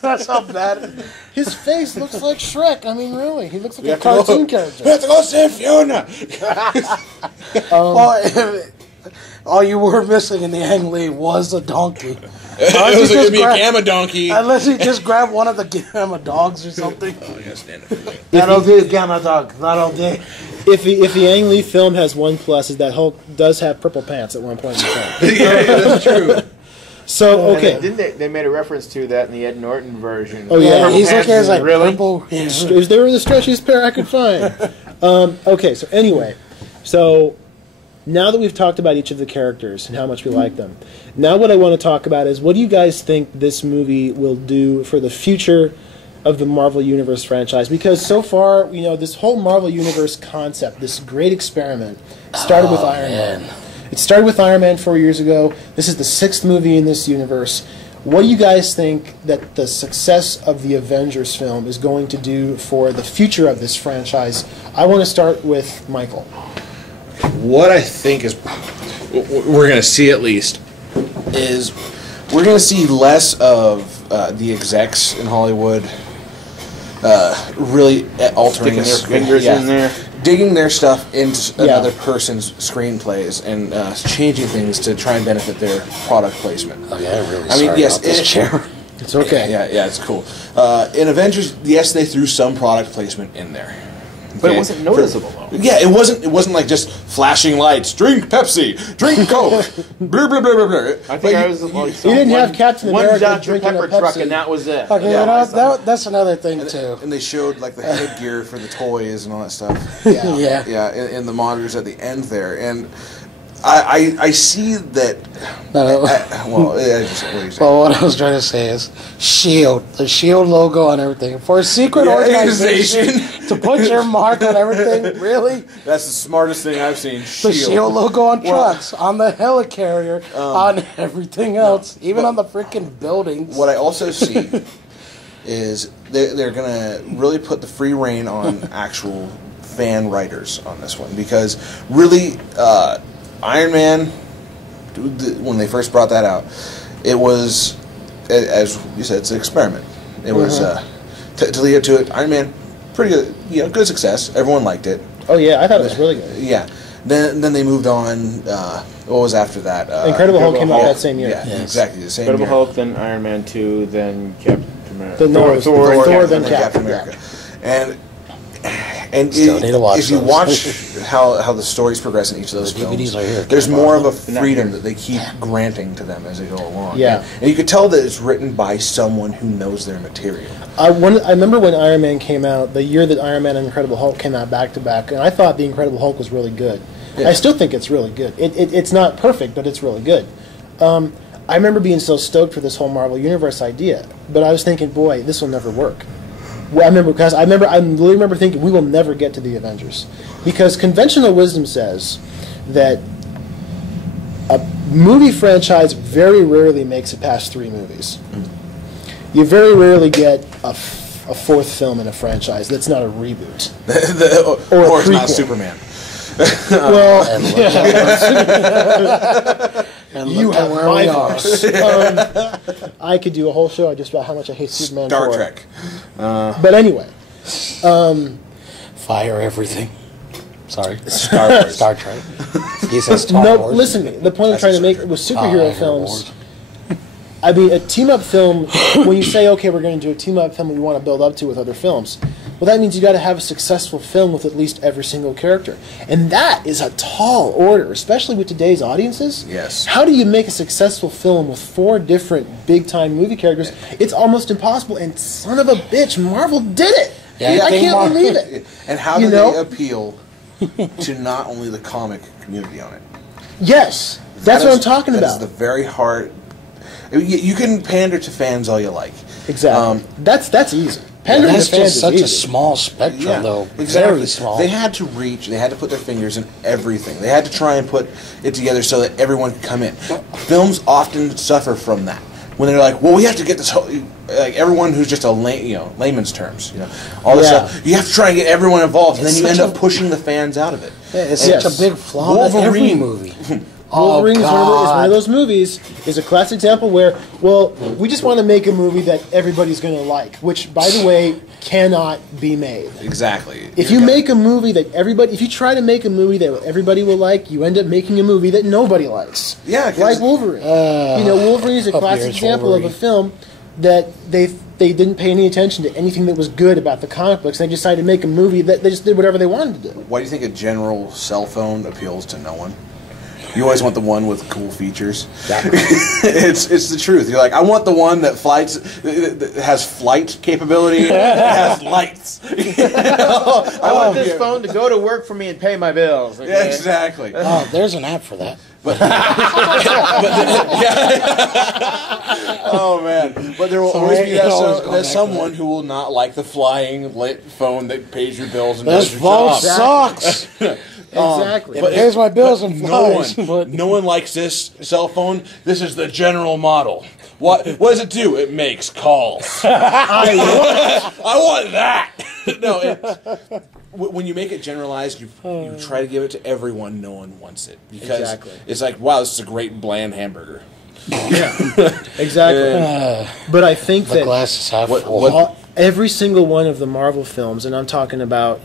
That's how bad. His face looks like Shrek. I mean, really, he looks like a cartoon character. We have to go see Fiona. All you were missing in the Ang Lee was a donkey. It was going to be a gamma donkey. Unless you just grab one of the gamma dogs or something. Oh, yeah, stand up for me. That'll do, gamma dog. That'll do. If the Ang Lee film has one plus, is that Hulk does have purple pants at one point in the film. Yeah, that's true. So okay, Didn't they made a reference to that in the Ed Norton version? Oh, yeah. He's looking at like really? purple. Yeah. they were the stretchiest pair I could find. Okay, so anyway, now that we've talked about each of the characters and how much we like them, now what I want to talk about is what do you guys think this movie will do for the future of the Marvel Universe franchise? Because so far, this whole Marvel Universe concept, this great experiment, started with Iron Man. It started with Iron Man 4 years ago. This is the 6th movie in this universe. What do you guys think that the success of the Avengers film is going to do for the future of this franchise? I want to start with Michael. What I think is we're going to see at least is we're going to see less of the execs in Hollywood really altering Sticking their fingers in there. digging their stuff into another person's screenplays and changing things to try and benefit their product placement. Okay, I'm really I mean, sorry yes, about this chair. It's okay. Yeah, it's cool. In Avengers, yes, they threw some product placement in there. But it wasn't noticeable, though. Yeah, it wasn't like just flashing lights. Drink Pepsi. Drink Coke. Blah, blah, blah, blah, blah. I think I was like, You didn't have Captain America one Dr. drinking a Pepper truck, Pepsi. and that was it. Okay, that's another thing too. And they showed like the headgear for the toys and all that stuff. Yeah. In the monitors at the end there, and I see that. No. What are you saying? Well, what I was trying to say is SHIELD, the SHIELD logo on everything. For a secret organization to put your mark on everything, really? That's the smartest thing I've seen. The SHIELD logo on trucks, on the helicarrier, on everything else, even on the freaking buildings. What I also see is they're going to really put the free reign on actual fan writers on this one, because really Iron Man, when they first brought that out, it was, as you said, it's an experiment. It was to lead up to it. Iron Man, pretty good, good success. Everyone liked it. Oh yeah, I thought it was really good. Yeah. Then they moved on. What was after that? Incredible Hulk came out that same year. Yeah, exactly the same Incredible year. Hulk, then Iron Man 2, then Captain America. Then Thor, then Captain America. And Still need to watch if you those. watch how the stories progress in each of those films, DVDs are here. there's more of a freedom that they keep granting to them as they go along. Yeah. And you could tell that it's written by someone who knows their material. I remember when Iron Man came out, the year that Iron Man and Incredible Hulk came out back to back, and I thought the Incredible Hulk was really good. Yeah. I still think it's really good. It's not perfect, but it's really good. I remember being so stoked for this whole Marvel Universe idea, but I was thinking, boy, this will never work. Well, I literally remember thinking we will never get to the Avengers, because conventional wisdom says that a movie franchise very rarely makes it past 3 movies. You very rarely get a 4th film in a franchise that's not a reboot or it's not prequel. Superman. Well, And You look at have where my we are. voice. I could do a whole show just about how much I hate Superman. Star 4. Trek. But anyway, Fire everything. Sorry. Star Wars. Star Trek. He says Star no. Wars. Listen to me. The point I'm trying to make with superhero Fire films. Wars. I mean, a team-up film, when you say, okay, we're going to do a team-up film we want to build up to with other films, well, that means you got to have a successful film with at least every single character. And that is a tall order, especially with today's audiences. Yes. How do you make a successful film with 4 different big-time movie characters? It's almost impossible, and son of a bitch, Marvel did it! Yeah, I I think can't believe it! And how You do know? they appeal to not only the comic community on it? Yes, that's what I'm talking That about. is the very hard... You can pander to fans all you like. Exactly. That's easy. Pandering That's to fans just is such easy. a small spectrum, Yeah, though. exactly. Very small. They had to reach. They had to put their fingers in everything. They had to try and put it together so that everyone could come in. Films often suffer from that when they're like, "Well, we have to get this whole." Like everyone who's just a layman's terms, all this Yeah. stuff. You have to try and get everyone involved, and It's then you end such up pushing the fans out of it. Yeah, it's Yes. such a big flaw in every Wolverine. movie. Wolverine is one God. of those movies, is a classic example where, well, we just want to make a movie that everybody's going to like, which, by the way, cannot be made. Exactly. If you make a movie that if you try to make a movie that everybody will like, you end up making a movie that nobody likes. Yeah, 'cause- like Wolverine. Wolverine is a up classic yours, example of a Wolverine. film that they didn't pay any attention to anything that was good about the comic books. They decided to make a movie that they just did whatever they wanted to do. Why do you think a general cell phone appeals to no one? You always want the one with cool features. It's the truth. You're like, I want the one that that has flight capability, that has lights. I want this phone to go to work for me and pay my bills. Okay? Yeah, exactly. Oh, there's an app for that. Oh man! But there will Sorry, always be it always goes back to someone who will not like the flying lit phone that pays your bills and This does your phone job. sucks. Exactly. But Here's my bills and No flies. one, no one likes this cell phone. This is the general model. What does it do? It makes calls. I want that. No, when you make it generalized, you try to give it to everyone. No one wants it because Exactly. it's like, wow, this is a great bland hamburger. Exactly. But I think The that glass is half full. every single one of the Marvel films, and I'm talking about,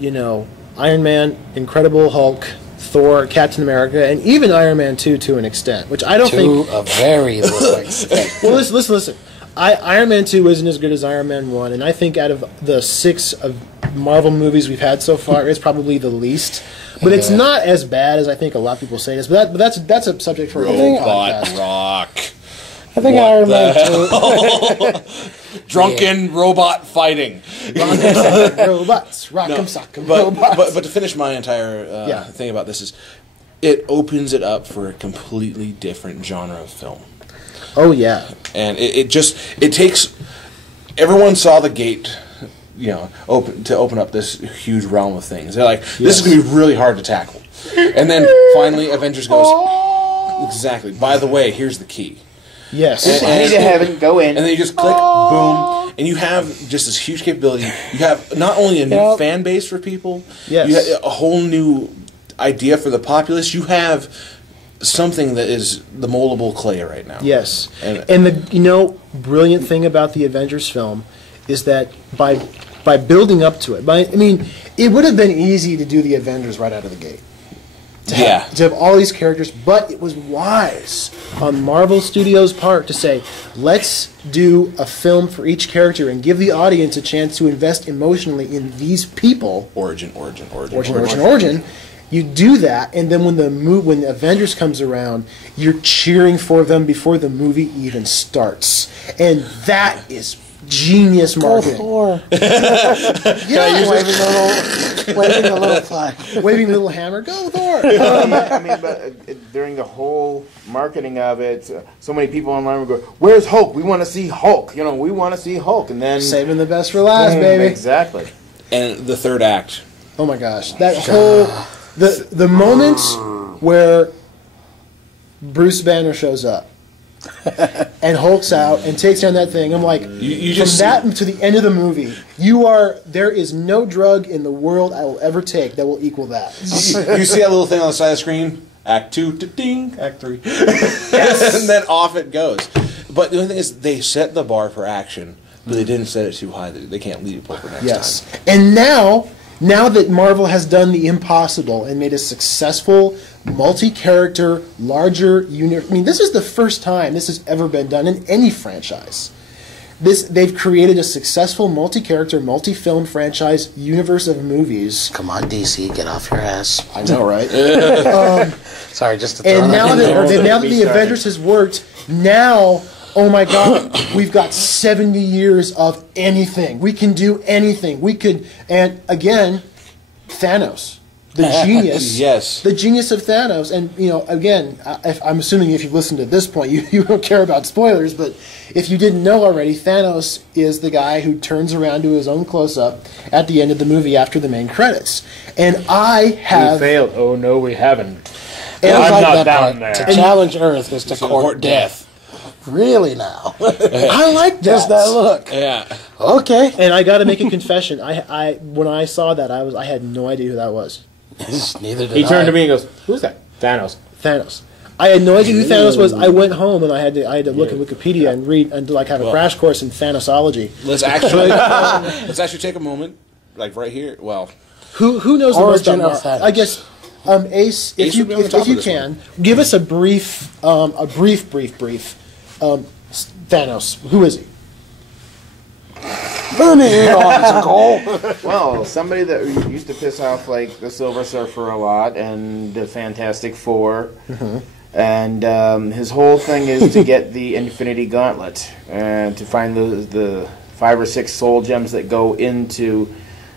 Iron Man, Incredible Hulk, Thor, Captain America, and even Iron Man 2 to an extent, which I don't think... To a very little extent. Well, listen. Iron Man 2 isn't as good as Iron Man 1, and I think out of the 6 of Marvel movies we've had so far, it's probably the least. But it's not as bad as I think a lot of people say it is. But that's a subject for a whole podcast. Rock. I think What Iron the Man 2... Drunken robot fighting. Robots, rock'em sock'em robots. But to finish my entire thing about this is, it opens it up for a completely different genre of film. Oh yeah. And it takes... Everyone saw the gate, open up this huge realm of things. They're like, this is going to be really hard to tackle. And then finally Avengers goes, exactly, by the way, here's the key. Yes. Need to heaven, go in. And then you just click, boom, and you have just this huge capability. You have not only a new fan base for people, Yes. you have a whole new idea for the populace. You have something that is the moldable clay right now. Yes. And the brilliant thing about the Avengers film is that by building up to it, it would have been easy to do the Avengers right out of the gate. To have all these characters, but it was wise on Marvel Studios' part to say, let's do a film for each character and give the audience a chance to invest emotionally in these people. Origin. You do that, and then when the Avengers comes around, you're cheering for them before the movie even starts, and that is genius marketing. Thor. Yeah, Waving a little flag. waving the little hammer. Go Thor! But during the whole marketing of it, so many people online would go, "Where's Hulk? We want to see Hulk. We want to see Hulk." And then Saving the best for last, baby. Exactly. And the third act. Oh my gosh, that whole the moment where Bruce Banner shows up and Hulk's out and takes down that thing. I'm like, You from just that to the end of the movie, there is no drug in the world I will ever take that will equal that. you see that little thing on the side of the screen? Act 2, ding, Act 3. And then off it goes. But the only thing is, they set the bar for action, but they didn't set it too high. They can't leave it for next time. And now that Marvel has done the impossible and made a successful, multi-character, larger universe, I mean, this is the first time this has ever been done in any franchise. They've created a successful multi-character, multi-film franchise universe of movies. Come on, DC, get off your ass. I know, right? Sorry, just to throw And that now in there. that the Avengers has worked, now, oh my God, we've got 70 years of anything. We can do anything. We could, and again, Thanos, the genius. Yes. The genius of Thanos. And, you know, again, I'm assuming if you've listened to this point, you don't care about spoilers, but if you didn't know already, Thanos is the guy who turns around to his own close-up at the end of the movie after the main credits. And I have... We failed. Oh, no, we haven't. And I I'm like not that down part. there. To challenge Earth is to court court death. Really now? I like that. Just that look. Yeah. Okay. And I got to make a confession. I when I saw that, I had no idea who that was. Neither did He turned I. to me and goes, "Who's that?" Thanos. Thanos. I had no idea who Thanos was. I went home and I had to look at Wikipedia and read and like have a crash course in Thanosology. Let's actually take a moment, like right here. Well, Who knows the most Origin about of Marvel? Thanos. I guess Ace, Ace would be on the top if you of this can, give us a brief Thanos. Who is he? Well, somebody that used to piss off like the Silver Surfer a lot and the Fantastic Four. And his whole thing is to get the Infinity Gauntlet and to find the 5 or 6 soul gems that go into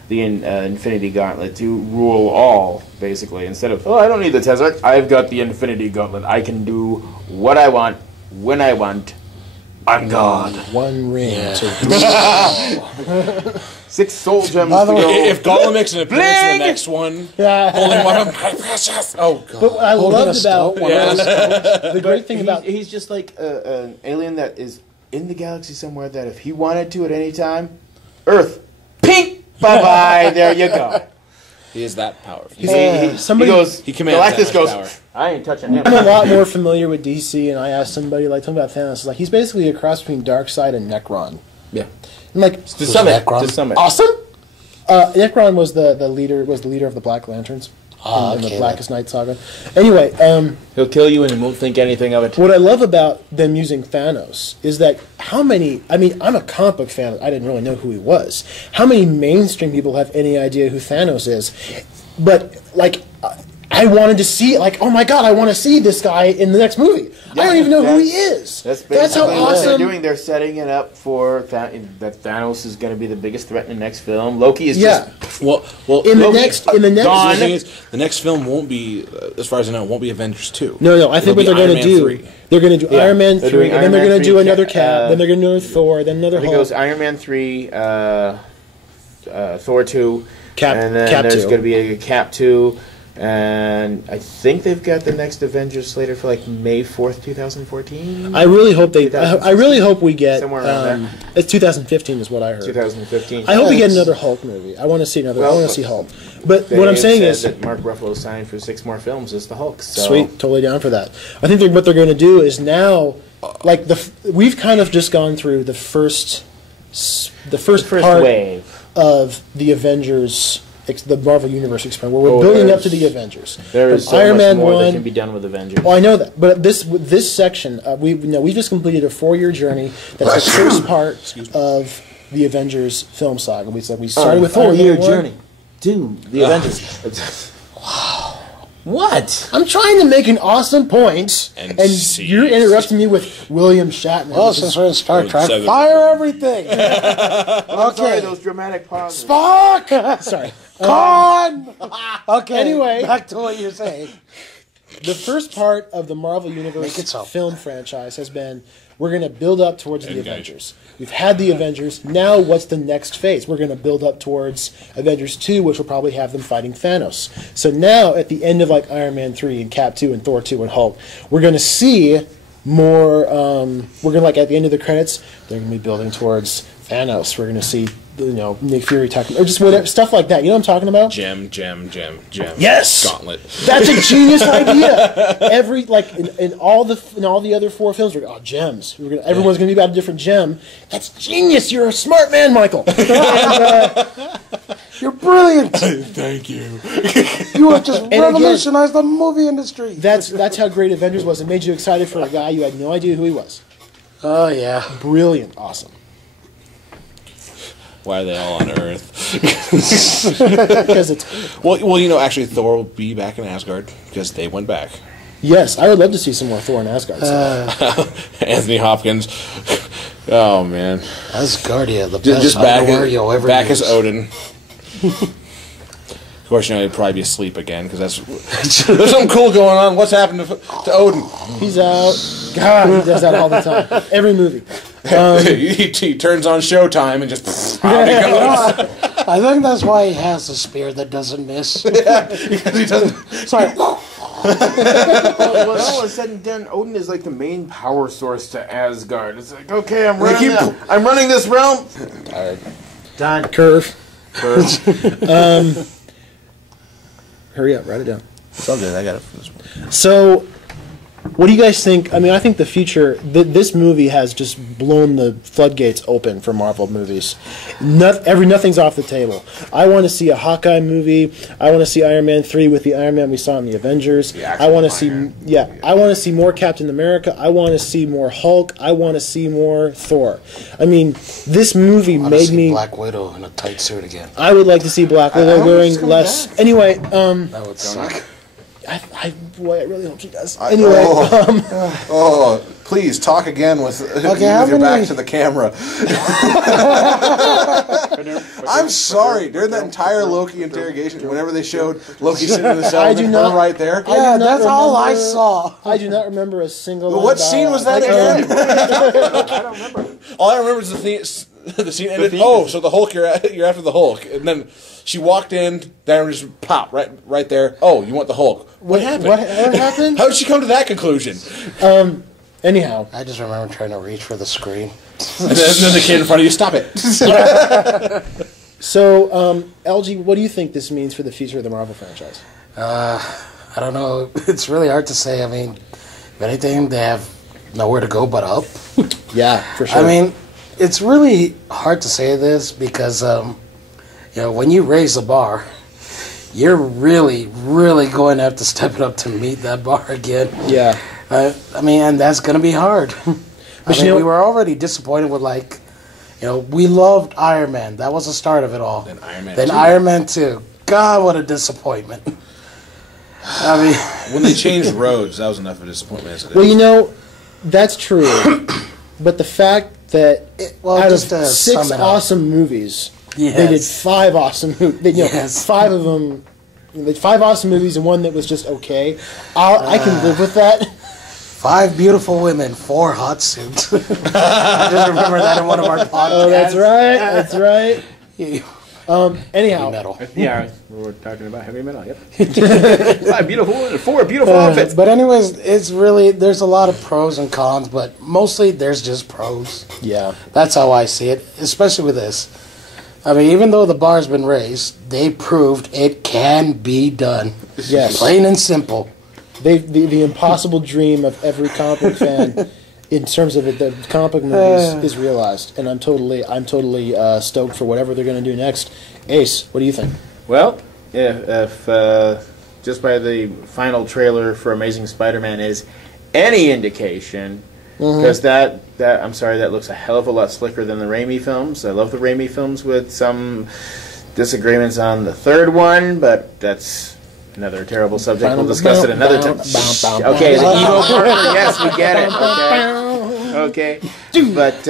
the Infinity Gauntlet to rule all, basically. Instead of, oh, I don't need the Tesseract, I've got the Infinity Gauntlet. I can do what I want, when I want. I'm God. One ring. 6 soul gems By to the way, go. if Gollum makes an appearance in the next one, holding one of them, my precious. Oh God. But what I Holding loved a about stone, one of those the great thing about he's just like an alien that is in the galaxy somewhere that if he wanted to at any time, Earth, pink, bye-bye, there you go. He is that powerful. He somebody- goes, He commands that Galactus much goes, power. I ain't touching him. I'm a lot more familiar with DC, and I asked somebody like, tell me about Thanos. Like he's basically a cross between Darkseid and Necron. Yeah. And like To summit. Necron? To summit. awesome. Necron was the leader of the Black Lanterns in the okay, Blackest Night saga. Anyway, He'll kill you and he won't think anything of it. what I love about them using Thanos is that I'm a comic book fan. I didn't really know who he was. How many mainstream people have any idea who Thanos is? But like, I wanted to see, like, oh my God, I want to see this guy in the next movie. I don't even know who he is. That's how basically what they're awesome. doing. They're setting it up for that Thanos is going to be the biggest threat in the next film. Loki is Yeah. Well, In the Loki- next, the thing Gone. is, the next film won't be, as far as I know, won't be Avengers 2. No, I think It'll what be they're going Iron to Man do, 3. they're going to do Yeah, Iron Man they're 3, doing and then Iron they're Man going to do 3, another Cap, then they're going to do another Thor, then another I think Hulk. it goes Iron Man 3, Thor 2, Cap- and then Cap there's 2. going to be a Cap 2, and I think they've got the next Avengers slated for like May 4th, 2014. I really hope I really hope we get. Somewhere around there. It's 2015 is what I heard. 2015. I hope we get another Hulk movie. I want to see another. I Well, want to see Hulk. But what I'm They've saying said is, that Mark Ruffalo signed for 6 more films as the Hulk. So. sweet, totally down for that. I think what they're going to do is now, like we've kind of just gone through the first part wave. of the Avengers, the Marvel Universe experiment, where we're building up to the Avengers. There is From so Iron much Man more 1. that can be done with Avengers. Oh, I know that, but this section, we just completed a 4-year journny. That's the first part of the Avengers film saga. We started with Iron Man 1. to the Avengers. Wow. What? I'm trying to make an awesome point, And you're interrupting me with William Shatner. Well, which is- since we're in Star Trek, Seven. fire everything. I'm sorry, Okay. those dramatic pauses. Spock! sorry. Con! Okay, Anyway. back to what you're saying. The first part of the Marvel Make Universe it so. film franchise has been, we're going to build up towards the Avengers. We've had the Avengers. Now what's the next phase? We're going to build up towards Avengers 2, which will probably have them fighting Thanos. So now at the end of like Iron Man 3 and Cap 2 and Thor 2 and Hulk, we're going to see more, we're going to like at the end of the credits, they're going to be building towards Thanos. We're going to see, Nick Fury talking, or just whatever stuff like that. You know what I'm talking about? Gem. Yes! Gauntlet. That's a genius idea. Every in all the other 4 films, gems. Everyone's going to be about a different gem. That's genius. You're a smart man, Michael. You're brilliant. Thank you. You have just revolutionized the movie industry. That's how great Avengers was. It made you excited for a guy you had no idea who he was. Oh yeah, brilliant, awesome. Why are they all on Earth? Because it's well, actually, Thor will be back in Asgard because they went back. Yes, I would love to see some more Thor in Asgard. Anthony Hopkins. Oh man, Asgardia, the just best underwear you'll ever back use. as Odin. Of course, he'd probably be asleep again because there's something cool going on. What's happened to Odin? He's out. God, he does that all the time. Every movie. He turns on Showtime and just out he goes. I think that's why he has a spear that doesn't miss. Because he doesn't. Sorry. When all is said and done, Odin is like the main power source to Asgard. It's like, okay, I'm running this realm. Tired. Done. Curve. Hurry up, write it down. Something I got it from this one. So, what do you guys think? I mean, I think the future. This movie has just blown the floodgates open for Marvel movies. Nothing's off the table. I want to see a Hawkeye movie. I want to see Iron Man 3 with the Iron Man we saw in the Avengers. I want to see, I want to see more Captain America. I want to see more Hulk. I want to see more Thor. I mean, this movie made me Black Widow in a tight suit again. I would like to see Black Widow wearing less. Back. Anyway, That would suck. I really hope she does. Anyway, Please talk again with your many- back to the camera. I'm sorry. During that entire Loki interrogation, whenever they showed Loki sitting in the cell, I do and her not- right there. Yeah, do not that's all I remember- saw. I do not remember a single. But line what about- scene was that again? I don't remember. All I remember is the scene ended. So the Hulk, you're after the Hulk, and then she walked in. Then just pop right there. Oh, you want the Hulk? What happened? What happened? How did she come to that conclusion? Anyhow, I just remember trying to reach for the screen. And then the kid in front of you, stop it. so LG, what do you think this means for the future of the Marvel franchise? I don't know. It's really hard to say. I mean, if anything, they have nowhere to go but up. Yeah, for sure. I mean, it's really hard to say this because, when you raise the bar, you're really, really going to have to step it up to meet that bar again. yeah. I mean, and that's going to be hard. But we were already disappointed with, we loved Iron Man. That was the start of it all. Then Iron Man Then 2. Iron Man 2. God, what a disappointment. I mean, When they changed roads, that was enough of a disappointment as it is. Well, that's true. But the fact that out of just to 6 sum it up. awesome movies, Yes. they did 5 awesome movies. Yes. 5 of them. 5 awesome movies and one that was just okay. I can live with that. 5 beautiful women, 4 hot suits. I just remember that in one of our podcasts. Oh, that's right. That's right. Anyhow, Metal. Yeah, we're talking about heavy metal. Yep. 5 beautiful women, 4 beautiful outfits. But anyways, it's really, there's a lot of pros and cons, but mostly there's just pros. yeah. That's how I see it, especially with this. I mean, even though the bar's been raised, they proved it can be done. Yes. Plain and simple. The impossible dream of every comic book fan, in terms of the comic book movies, is realized, and I'm totally stoked for whatever they're going to do next. Ace, what do you think? Well, if just by the final trailer for Amazing Spider-Man is any indication, because that looks a hell of a lot slicker than the Raimi films. I love the Raimi films with some disagreements on the third one, but that's another terrible subject. We'll discuss it another time. Okay, the evil partner. Yes, we get it. Okay. But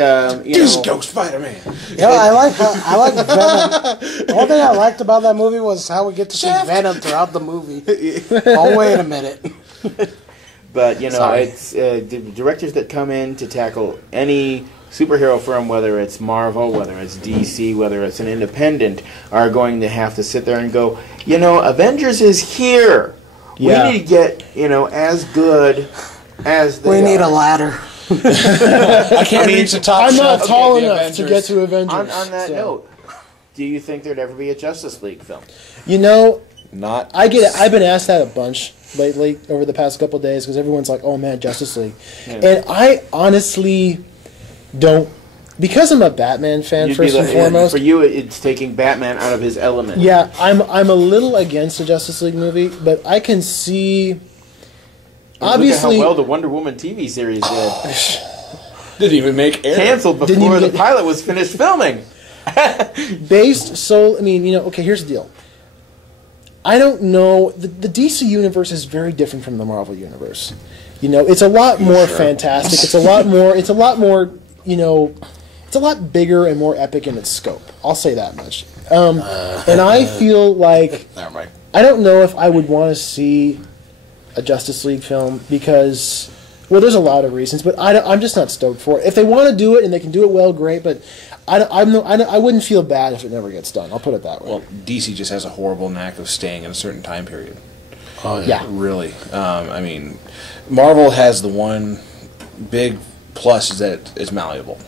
Just go Spider-Man. Yeah, I like Venom. The one thing I liked about that movie was how we get to see Venom throughout the movie. Oh, wait a minute. But, Sorry. it's the directors that come in to tackle any superhero film, whether it's Marvel, whether it's DC, whether it's an independent, are going to have to sit there and go, Avengers is here. Yeah. We need to get, as good as they We need are. a ladder. I can't reach the top I'm not shelf tall to get the enough to get to Avengers. On that so. note, do you think there'd ever be a Justice League film? You know, Not. I get it. I've been asked that a bunch lately over the past couple of days because everyone's like, "Oh man, Justice League," and I honestly don't, because I'm a Batman fan You'd first be and like- foremost. For you, it's taking Batman out of his element. Yeah, I'm a little against the Justice League movie, but I can see. Obviously, Look at how well the Wonder Woman TV series did. Didn't even make air. Canceled Didn't before even the get- pilot was finished filming. based so I mean, okay, here's the deal. I don't know, the DC universe is very different from the Marvel universe. It's a lot more fantastic. It's a lot more it's a lot bigger and more epic in its scope. I'll say that much. And I feel like Never mind. I don't know if I would want to see a Justice League film because, well, there's a lot of reasons, but I'm just not stoked for it. If they want to do it and they can do it well, great, but I wouldn't feel bad if it never gets done. I'll put it that way. Well, DC just has a horrible knack of staying in a certain time period. Oh yeah. Really. I mean, Marvel has the one big plus is that it's malleable.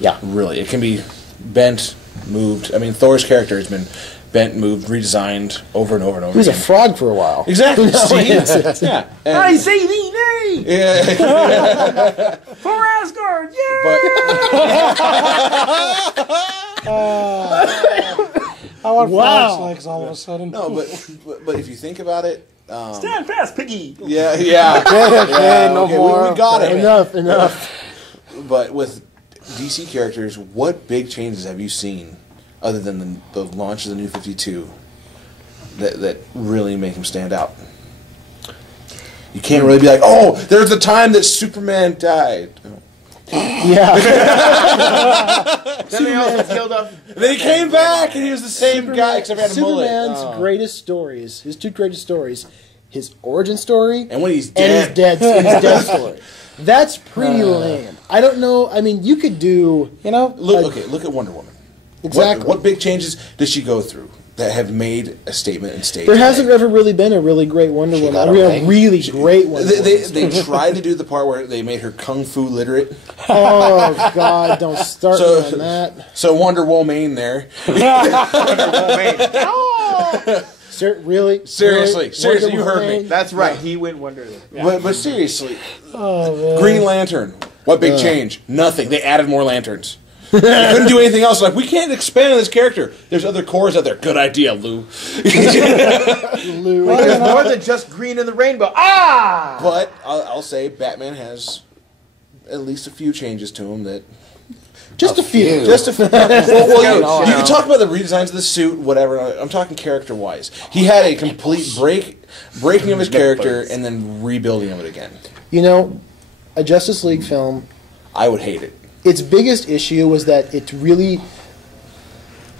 Yeah. Really. It can be bent, moved. I mean, Thor's character has been bent, moved, redesigned over and over and over He was a again. frog for a while. Exactly. See? it's- Yeah. I And, say thee nay! yeah. For Asgard, yeah! I want Wow. flash legs all of a sudden. No, but if you think about it, Stand fast, piggy! yeah. Okay, no more. We got it. Enough. But with DC characters, what big changes have you seen other than the launch of the New 52 that really make them stand out? You can't really be like, oh, there's the time that Superman died. Yeah. Then they also killed off. And then he came back and he was the same guy except he had a mullet. Superman's greatest stories, his two greatest stories, his origin story And when he's and dead. his death story. That's pretty lame. I don't know. I mean, you could do, Look at Wonder Woman. Exactly. What big changes did she go through that have made a statement and stayed? There hasn't ever really been a really great Wonder Woman. got A a ring. really great Wonder Woman. They tried to do the part where they made her kung fu literate. Oh, God, don't start me on that. So Wonder Woman there. Really? Seriously, Really? seriously, Wonder you heard me. Woman? That's right, he went Wonderland. But seriously, Green Lantern. What big change? Nothing. They added more lanterns. They couldn't do anything else. Like, we can't expand on this character. There's other cores out there. Good idea, Lou. Lou. There's more than just green in the rainbow. Ah! But I'll say Batman has at least a few changes to him that. Just a few. Just a few. Well, you can talk about the redesigns of the suit, whatever. I'm talking character-wise. He had a complete breaking of his character and then rebuilding of it again. A Justice League film, I would hate it. its biggest issue was that it's really...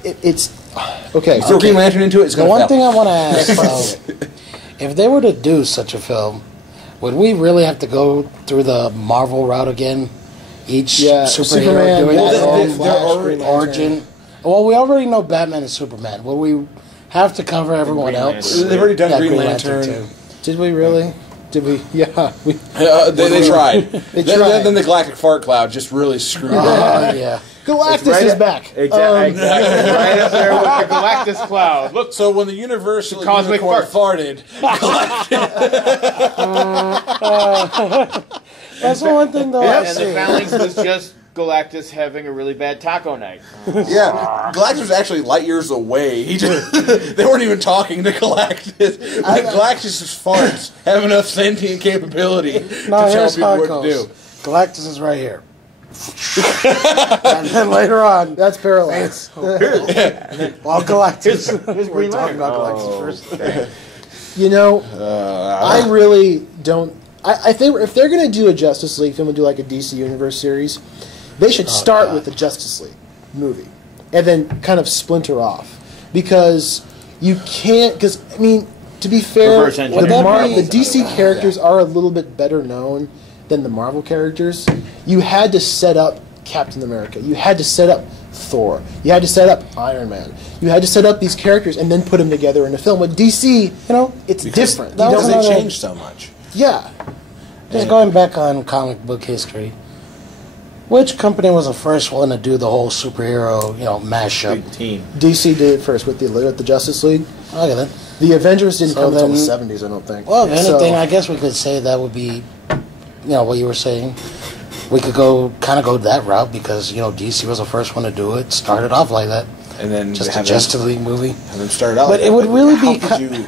It's... Okay. Throw Green Lantern into it, it's The going to one fail. thing I want to ask, though, if they were to do such a film, would we really have to go through the Marvel route again? Each Yeah, superhero Superman, doing Batman, their own Flash, Green Lantern. origin. Well, we already know Batman and Superman. Will we have to cover everyone Green else? Lantern. They've already done Yeah, Green Lantern. too. Did we really? Did we? Yeah. They tried. They Then- tried. Then the Galactic Fart Cloud just really screwed it. Oh, yeah. Galactus Right is at- back. Exactly. Right up there with the Galactus cloud. Look, So when the Universal Cosmic Unicorn farted, That's the one thing, though, I've and the seen. Phalanx was just Galactus having a really bad taco night. yeah, Galactus was actually light years away. He just, they weren't even talking to Galactus. Galactus's farts have enough sentient capability to No, tell here's people how it what to goes. do. Galactus is right here. And then later on, That's parallax. well, Galactus. Here's We're Green talking Lantern. about Galactus first. I really don't. I think if they're going to do a Justice League film and do like a DC Universe series, they should start with the Justice League movie and then kind of splinter off. Because you can't. Because, I mean, to be fair, Reverse engineer. the DC characters are a little bit better known than the Marvel characters. You had to set up Captain America. You had to set up Thor. You had to set up Iron Man. You had to set up these characters and then put them together in a film. With DC, it's different. Because You they don't- changed so much. Yeah. Just going back on comic book history, which company was the first one to do the whole superhero, mashup? Big team. DC did it first with the Justice League. Okay then. The Avengers didn't So come until the then- 70s, I don't think. Well, if anything, So- I guess we could say that would be, what you were saying. We could go that route because DC was the first one to do it. Started off like that, And then just a have Justice League movie. Have them start out. But like it would that. really How be could you?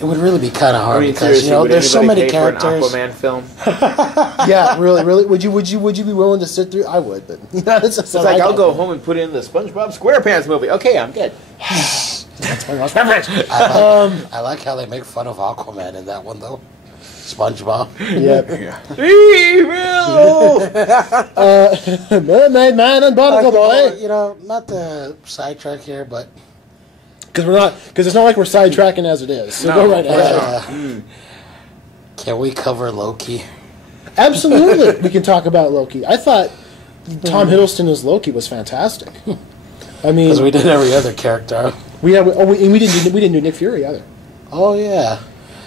It would really be kind of hard I mean, because seriously, would there's so anybody many pay for an characters. Aquaman film? Yeah, really. Would you be willing to sit through? I would, but It's like I'll go home and put in the SpongeBob SquarePants movie. Okay, I'm good. I like how they make fun of Aquaman in that one though. SpongeBob. Yeah. Evil. Mermaid Man and Barnacle Boy. Not to sidetrack here, but Because it's not like we're sidetracking as it is. So go right ahead. can we cover Loki? Absolutely, we can talk about Loki. I thought Tom Hiddleston as Loki was fantastic. I mean, Because we did every other character. we didn't do Nick Fury either. Oh yeah.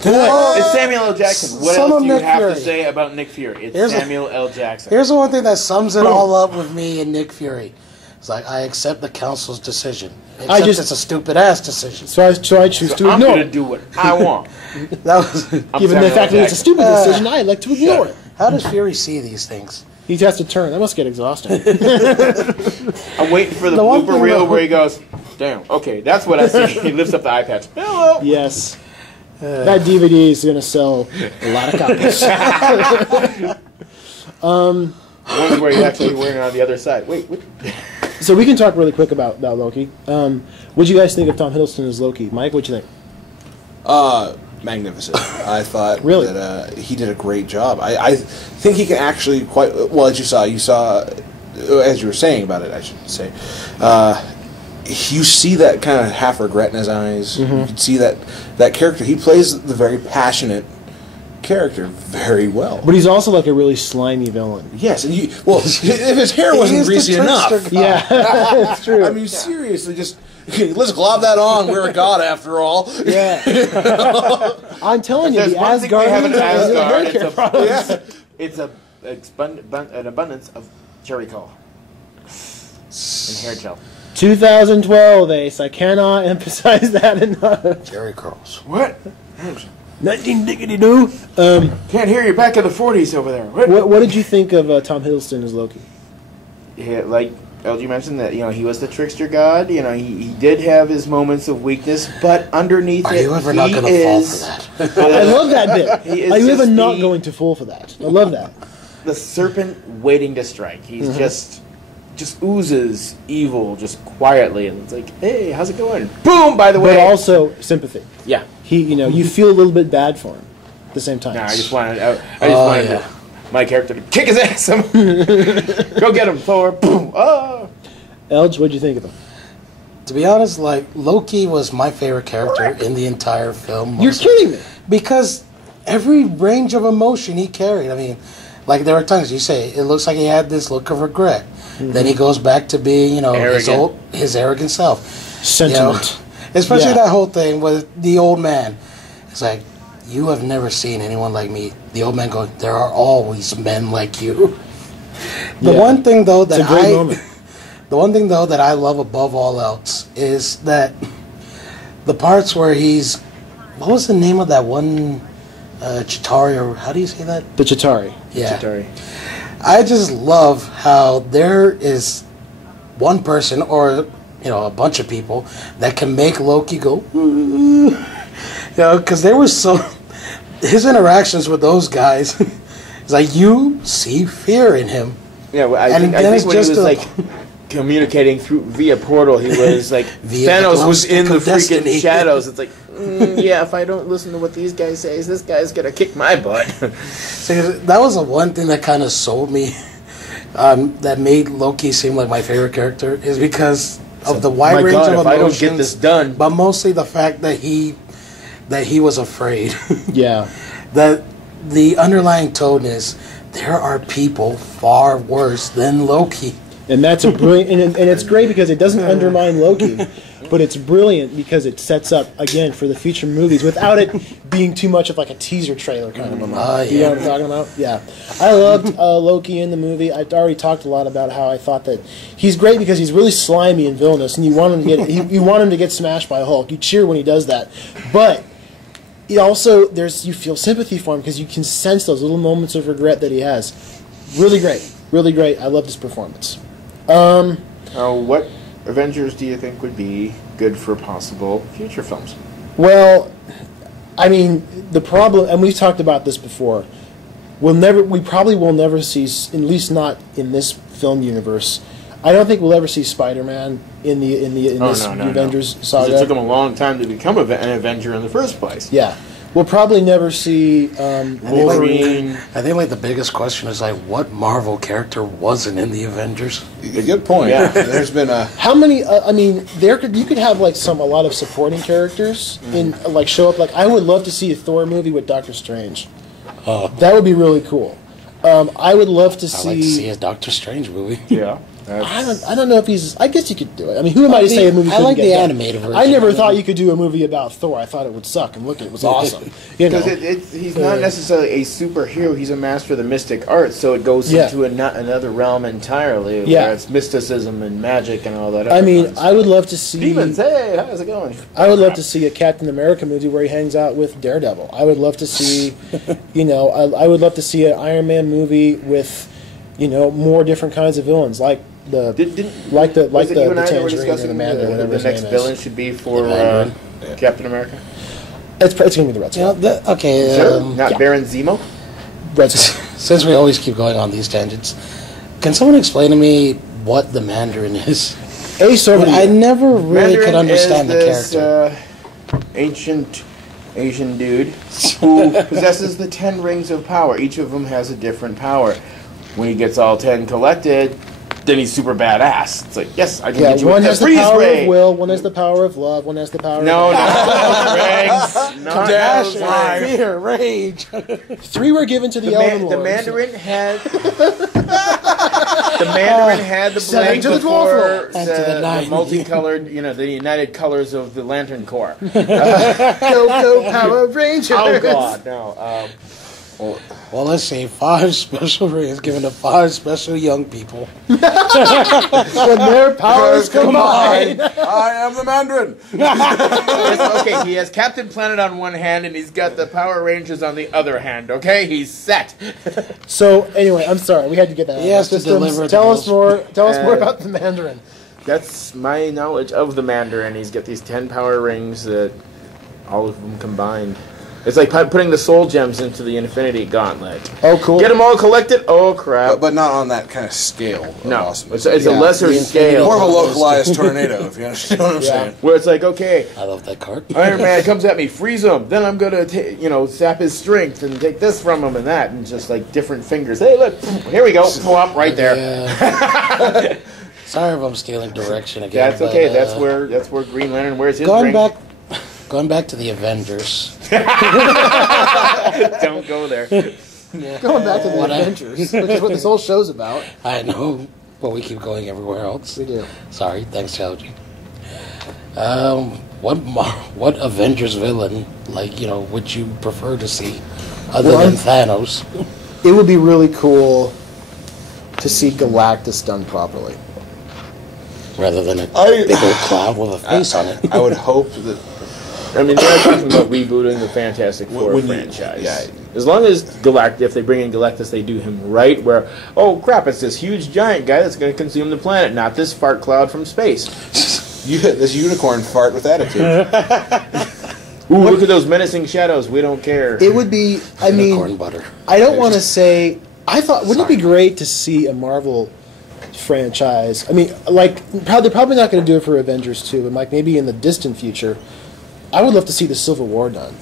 It's Samuel L. Jackson. What Some else of do you Nick have Fury. to say about Nick Fury? It's Here's a- Samuel L. Jackson. Here's the one thing that sums it all up with me and Nick Fury. It's like I accept the council's decision. Except it's a stupid ass decision. So I choose to I'm ignore going to it. do what I want. That was. Given Samuel the L. fact that it's a Jackson. stupid decision, I like to ignore it. How does Fury see these things? He has to turn. That must get exhausting. I'm waiting for the The one blooper thing reel about- where he goes, damn, okay, that's what I see. He lifts up the eye patch. Hello. Yes. That DVD is going to sell a lot of copies. One's where he's actually wearing it on the other side. Wait, what? So we can talk really quick about Loki. What do you guys think of Tom Hiddleston as Loki? Mike, what do you think? Magnificent. I thought Really? that he did a great job. I think he can actually quite well. As you saw, as you were saying about it, I should say. You see that kind of half regret in his eyes. You can see that character. He plays the very passionate character very well. But he's also like a really slimy villain. Yes, and if his hair wasn't is the greasy enough, trickster Yeah, it's true. I mean, seriously, just let's glob that on. We're a god after all. Yeah. I'm telling you, There's the one thing we have in Asgardians Asgard. hair care products. It's an abundance of cherry cola and hair gel. 2012, Ace. I cannot emphasize that enough. Jerry curls. What? 1992. Can't hear you back in the 40s over there. What did you think of Tom Hiddleston as Loki? Yeah, like LG mentioned that he was the trickster god. He did have his moments of weakness, but underneath Are it, you ever he not going to fall is for that? I love that bit. He is Are you ever just not the- going to fall for that? I love that. the serpent waiting to strike. He's just oozes evil just quietly, and it's like, hey, how's it going? Boom! By the way, But also sympathy. yeah. You feel a little bit bad for him at the same time. No, I just wanted my character to kick his ass. Go get him, Thor. Boom! Oh. Elge, what'd you think of him? To be honest, like Loki was my favorite character in the entire film. You're kidding me. Because every range of emotion he carried. I mean, like there were times you say it looks like he had this look of regret. Then he goes back to being, his arrogant self. Sentiment. Especially Yeah. that whole thing with the old man. It's like, you have never seen anyone like me. The old man going, there are always men like you. The Yeah. one thing though that It's a great moment. the one thing though that I love above all else is that the parts where he's, what was the name of that one Chitauri, or how do you say that? The Chitauri. Yeah. Chitauri. I just love how there is one person or a bunch of people that can make Loki go, because there was his interactions with those guys. It's like you see fear in him. Yeah, well, I And think then when it's he was just a- like communicating via portal, he was like Via the Thanos glow was stick in the of freaking destiny. shadows. It's like, yeah, if I don't listen to what these guys say, this guy's gonna kick my butt. So that was the one thing that kind of sold me. That made Loki seem like my favorite character is because of the wide my range God, of if I don't emotions. get this done, But mostly the fact that he was afraid. Yeah. That the underlying tone is there are people far worse than Loki. And that's a brilliant, and it's great because it doesn't undermine Loki, but it's brilliant because it sets up again for the future movies without it being too much of like a teaser trailer kind of a movie. You know what I'm talking about? Yeah, I loved Loki in the movie. I already talked a lot about how I thought that he's great because he's really slimy and villainous, and you want him to get you want him to get smashed by Hulk. You cheer when he does that, but he also you feel sympathy for him because you can sense those little moments of regret that he has. Really great, really great. I loved his performance. What Avengers do you think would be good for possible future films? Well, I mean, the problem, and we've talked about this before. We probably will never see, at least not in this film universe. I don't think we'll ever see Spider-Man in this Avengers saga. It took him a long time to become an Avenger in the first place. Yeah. We'll probably never see Wolverine. I think like the biggest question is like, what Marvel character wasn't in the Avengers? A good point. Yeah. There's been a How many? I mean, you could have like a lot of supporting characters in like show up. Like I would love to see a Thor movie with Doctor Strange. That would be really cool. I would love to see. I'd like to see a Doctor Strange movie. Yeah. I don't know if he's. I guess you could do it. I mean, who am I to say a movie? I like couldn't the get done? animated version. I never thought you could do a movie about Thor. I thought it would suck, and look, it was awesome. You know, Because he's not necessarily a superhero. He's a master of the mystic arts, so it goes into another realm entirely. Yeah. Where it's mysticism and magic and all that. I mean, fun I would love to see demons. Hey, how's it going? I would love to see a Captain America movie where he hangs out with Daredevil. I would love to see, I would love to see an Iron Man movie with, more different kinds of villains like the you and I that were Tangerine discussing or the Mandarin, the whatever his next name villain is. should be for Captain America? It's going to be the Red Skull. Okay. Sure. Not Baron Zemo. Red Skull. Since we always keep going on these tangents, can someone explain to me what the Mandarin is? I never really could understand the character. Ancient Asian dude who possesses the 10 rings of power. Each of them has a different power. When he gets all 10 collected, then he's super badass. It's like, yes, I can get you one with has the the freeze power ray. of will, one has the power of love, one has the power No, of... Regs. Not Dash, those Regs. fear, rage. 3 were given to the Elven The Lords. Mandarin had the Mandarin had the 7 blank to the Dwarf before Lord. And to the the 9. multicolored, the United Colors of the Lantern Corps. Go Power Rangers! Oh God, no. Well, let's see. 5 special rings given to 5 special young people. When their powers combine. I am the Mandarin. Okay, he has Captain Planet on one hand and he's got the Power Rangers on the other hand. Okay, he's set. So anyway, I'm sorry, we had to get that. He out has of our to systems. deliver the Tell us most- more about the Mandarin. That's my knowledge of the Mandarin. He's got these 10 power rings that all of them combined. It's like putting the soul gems into the Infinity Gauntlet. Oh, cool. Get them all collected? Oh, crap. But not on that kind of scale. Of No, awesomeness. it's a lesser scale. More of a localized tornado, if you understand what I'm saying. Where it's like, okay, I love that card. Iron Man comes at me, freeze him. Then I'm gonna, sap his strength and take this from him and that, and just like different fingers. Hey, look, here we go, plop right there. Yeah. Sorry if I'm stealing direction again. That's okay. But, That's where Green Lantern wears his ring. Going back to the Avengers. Don't go there. Going back to the Avengers, which is what this whole show's about. I know, but we keep going everywhere else. We do. Sorry, thanks, Chowji. What Avengers villain, would you prefer to see other than Thanos? It would be really cool to see Galactus done properly. Rather than a big old cloud with a face on it. I would hope that I mean, they're talking about rebooting the Fantastic Four franchise. As long as if they bring in Galactus, they do him right, where, oh crap, it's this huge giant guy that's going to consume the planet, not this fart cloud from space. this unicorn fart with attitude. Ooh, look at those menacing shadows. We don't care. It would be, Unicorn butter. I don't want to say, wouldn't it be great to see a Marvel franchise? I mean, they're probably not going to do it for Avengers 2, but maybe in the distant future, I would love to see the Civil War done.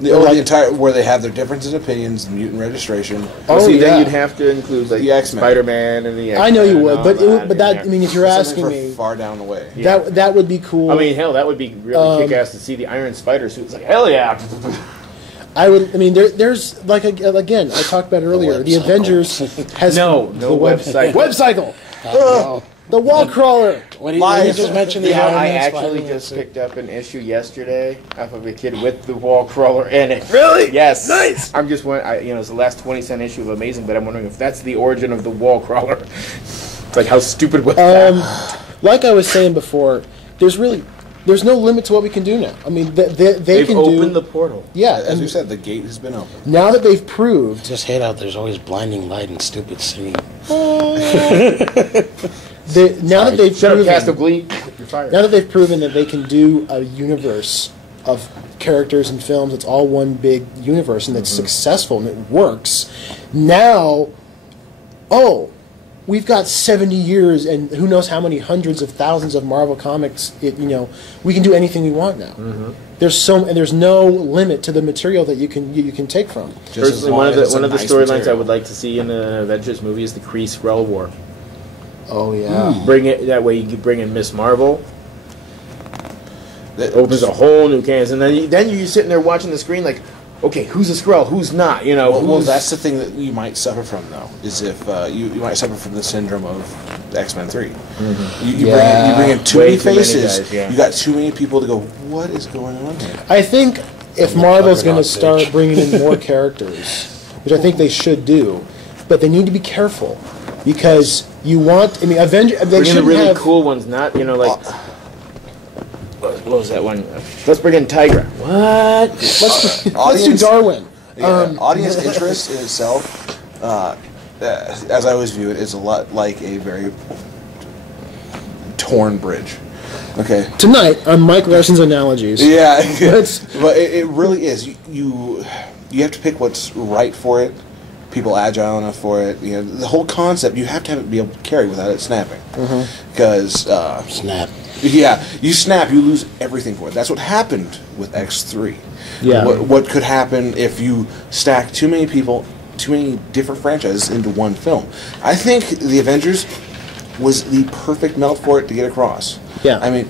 The entire where they have their differences in opinions, mutant registration. Then you'd have to include the X-Men. Spider-Man and the X-Men. I know you would, but I mean, if you're asking me, far down the way, that would be cool. I mean, hell, that would be really kick-ass to see the Iron Spider suit. It's like, hell yeah. I would. I mean, there's again. I talked about it earlier. The Avengers has no website. Web cycle The wall crawler. When you just mentioned the Yeah, Iron I Man actually Spider-Man just suit. picked up an issue yesterday of a kid with the wall crawler in it. Really? Yes. Nice. I'm just wondering, it's the last 20-cent issue of Amazing, but I'm wondering if that's the origin of the wall crawler. It's like, how stupid was that? Like I was saying before, there's no limit to what we can do now. I mean, they They've can opened do. the portal. Yeah, As and we said, the gate has been opened. now that they've proved Just hate out there's always blinding light and stupid singing. now that they've Shut up, proven, Cast of Glee. You're fired. now that they've proven that they can do a universe of characters and films, it's all one big universe, and it's successful and it works. Now, we've got 70 years and who knows how many hundreds of thousands of Marvel comics. We can do anything we want now. There's no limit to the material that you can take from. Just as Personally, long one of as the it's a one of the nice storylines I material. would like to see in the Avengers movie is the Kree-Skrull War. Oh yeah. Bring it that way. You could bring in Miss Marvel. That Opens a whole new can, and then you're sitting there watching the screen like, okay, who's a Skrull, who's not? Well, Who's that's the thing that you might suffer from, though, is if you might suffer from the syndrome of X-Men 3. You bring in too Way many too many faces, guys, yeah. you got too many people to go, what is going on here? I think if Marvel's going to Juggernaut, start bringing in more characters, which I think they should do, but they need to be careful because you want. I mean, Avengers. They bring in the shouldn't really have. cool ones, not like. What was that one? Let's bring in Tigra. What? Let's do Audience- Darwin. Audience interest in itself, as I always view it, is a lot like a very torn bridge. Okay. Tonight on Mike Larson's analogies. Yeah, Let's- but it really is. You have to pick what's right for it. People agile enough for it. The whole concept. You have to have it be able to carry without it snapping. Because Snap. yeah, you snap, you lose everything for it. That's what happened with X3. Yeah. What could happen if you stack too many people, too many different franchises into one film? I think the Avengers was the perfect melt for it to get across. Yeah. I mean,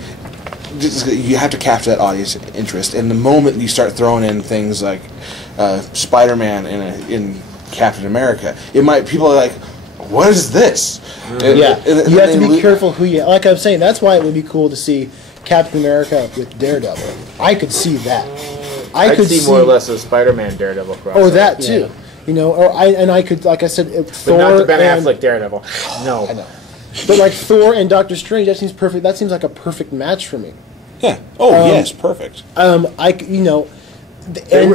you have to capture that audience interest, and the moment you start throwing in things like Spider-Man in Captain America, people are like, "What is this?" Yeah, And you have to they be careful who you. Like I'm saying, that's why it would be cool to see Captain America with Daredevil. I could see that. I could see more or less a Spider-Man Daredevil crossover. Oh, that too. I could, like I said, Thor But not the Ben and, Affleck Daredevil. No. I know. But like Thor and Doctor Strange, that seems perfect. That seems like a perfect match for me. Yeah. Oh, yes, perfect. They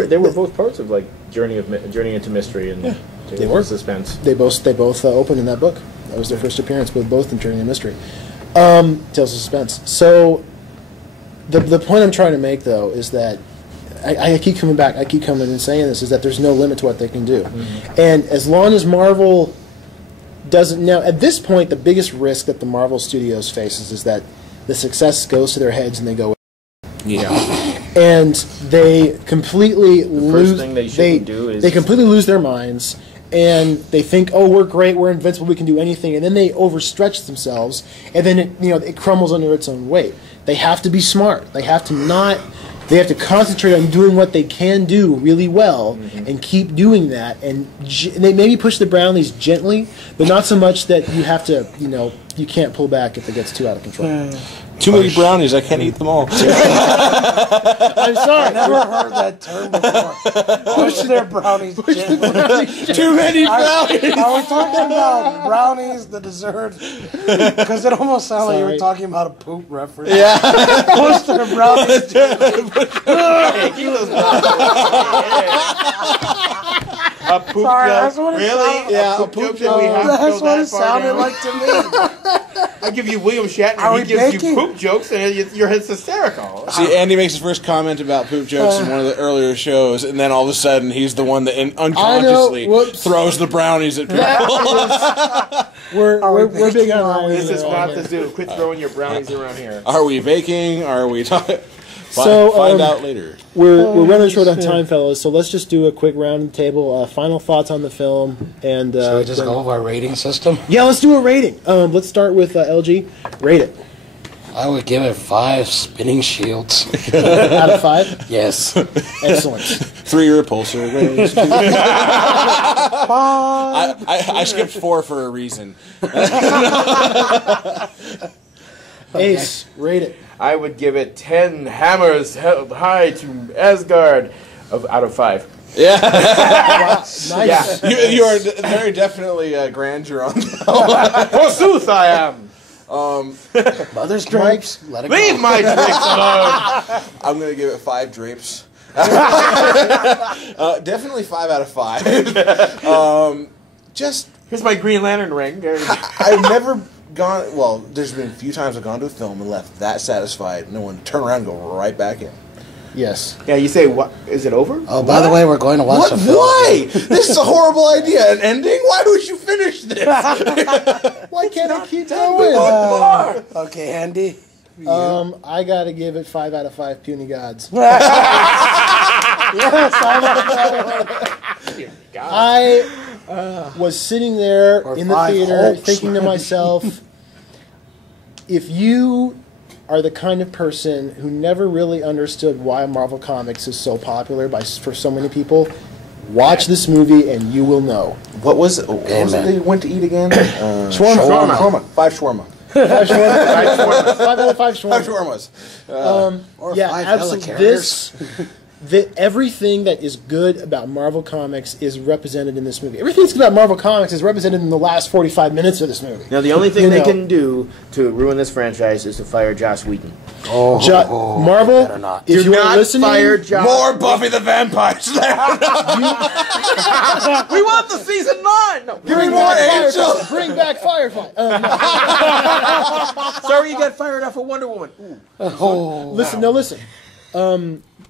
They were both parts of like Journey into Mystery and they were. Suspense. They both opened in that book. That was their first appearance, both in Journey and Mystery. Tales of Suspense. So the point I'm trying to make though is that I keep coming back. I keep coming and saying this is that there's no limit to what they can do, and as long as Marvel doesn't now at this point, the biggest risk that the Marvel Studios faces is that the success goes to their heads and they go. Yeah. And they completely lose. thing they shouldn't do is- they completely lose their minds, and they think, "Oh, we're great, we're invincible, we can do anything," and then they overstretch themselves, and then it crumbles under its own weight. They have to be smart. They have to not. They have to concentrate on doing what they can do really well, and keep doing that. And they maybe push the Brownies gently, but not so much that you have to. You can't pull back if it gets too out of control. Too many brownies, I can't eat them all. I'm sorry. Never heard that term before. Push their brownies gently. Too many brownies! Are we talking about brownies, the dessert? Because it almost sounded like you Sorry. were talking about a poop reference. Yeah. Push their brownies gently. Hey, keep those A poop Sorry, joke? that's what it Really? sounded- Yeah, a poop joke. We have to That's go what that it far sounded down? like to me. I give you William Are Shatner. we He gives baking? you poop jokes, and you're hysterical. See, Andy makes his first comment about poop jokes in one of the earlier shows, and then all of a sudden he's the one that unconsciously Whoops. throws the brownies at people. We're big on This irony This is around not here. the zoo. Quit throwing your brownies around here. Are we baking? Are we talking? So, Find out later. We're running short on time, fellas. So let's just do a quick round of the table. Final thoughts on the film, and Should we just then- go over our rating system? Yeah, let's do a rating. Let's start with LG. Rate it I would give it 5 spinning shields. out of 5. Yes. Excellent. 3 repulsor rings. I skipped 4 for a reason. Ace, rate it. I would give it 10 hammers held high to Asgard out of 5. Yeah. Nice. Yeah. You are very definitely grandeur on that. Forsooth I am. Mother's drapes. Let it Leave go. my tricks alone. I'm going to give it 5 drapes. Definitely 5 out of 5. Here's my Green Lantern ring. I've never gone. Well, there's been a few times I've gone to a film and left that satisfied, and then when turn around and go right back in. Yes. Yeah, you say, what? Is it over? Oh, by the way, we're going to watch What? the film. Why? This is a horrible idea. An ending? Why would you finish this? Why can't I keep going? Okay, Andy. I gotta give it 5 out of 5 puny gods. Yes, I was sitting there Or in the 5 theater Hulks. thinking to myself, if you are the kind of person who never really understood why Marvel Comics is so popular for so many people, watch this movie and you will know. What was it they went to eat again? Shawarma. Shawarma. 5 shawarma. 5 out of 5 shawarma. 5 shawarmas. Or Yeah, 5 absolutely. helicarriers. Everything that is good about Marvel Comics is represented in this movie. Everything that's good about Marvel Comics is represented in the last 45 minutes of this movie. Now, the only thing You they know. can do to ruin this franchise is to fire Joss Whedon. Marvel, better not. if Do you are not listening, fire Joss. More Buffy the Vampire Slayer. We want the season 9. No, Give me more Angel. bring back Firefly. sorry, you got fired off of Wonder Woman. Ooh. Listen.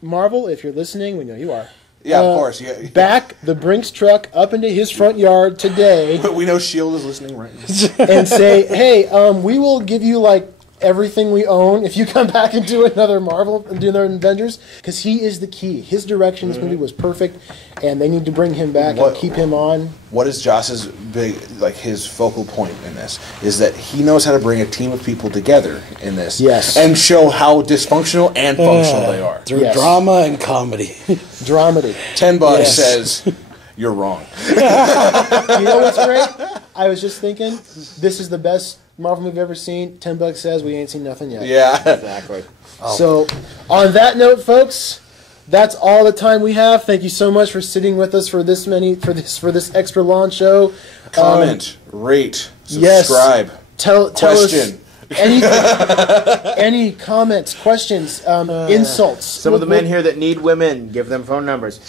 Marvel, if you're listening, we know you are. Yeah, of course. Yeah. Back the Brinks truck up into his front yard today But we know S.H.I.E.L.D. is listening right now. and say, hey, we will give you like everything we own if you come back and do another Marvel and do another Avengers, because he is the key. His direction in this movie was perfect, and they need to bring him back and keep him on. What is Joss's his focal point in this? Is that he knows how to bring a team of people together in this. Yes. And show how dysfunctional and functional they are. Through Yes. drama and comedy. Dramedy. $10 Yes. says, you're wrong. You know what's great? I was just thinking, this is the best Marvel movie I've ever seen. $10 says we ain't seen nothing yet. Yeah. Exactly. So, on that note, folks, that's all the time we have. Thank you so much for sitting with us for this extra long show. Comment, rate, yes. subscribe. Tell us Question. any comments, questions, insults. Some of the men here that need women, give them phone numbers.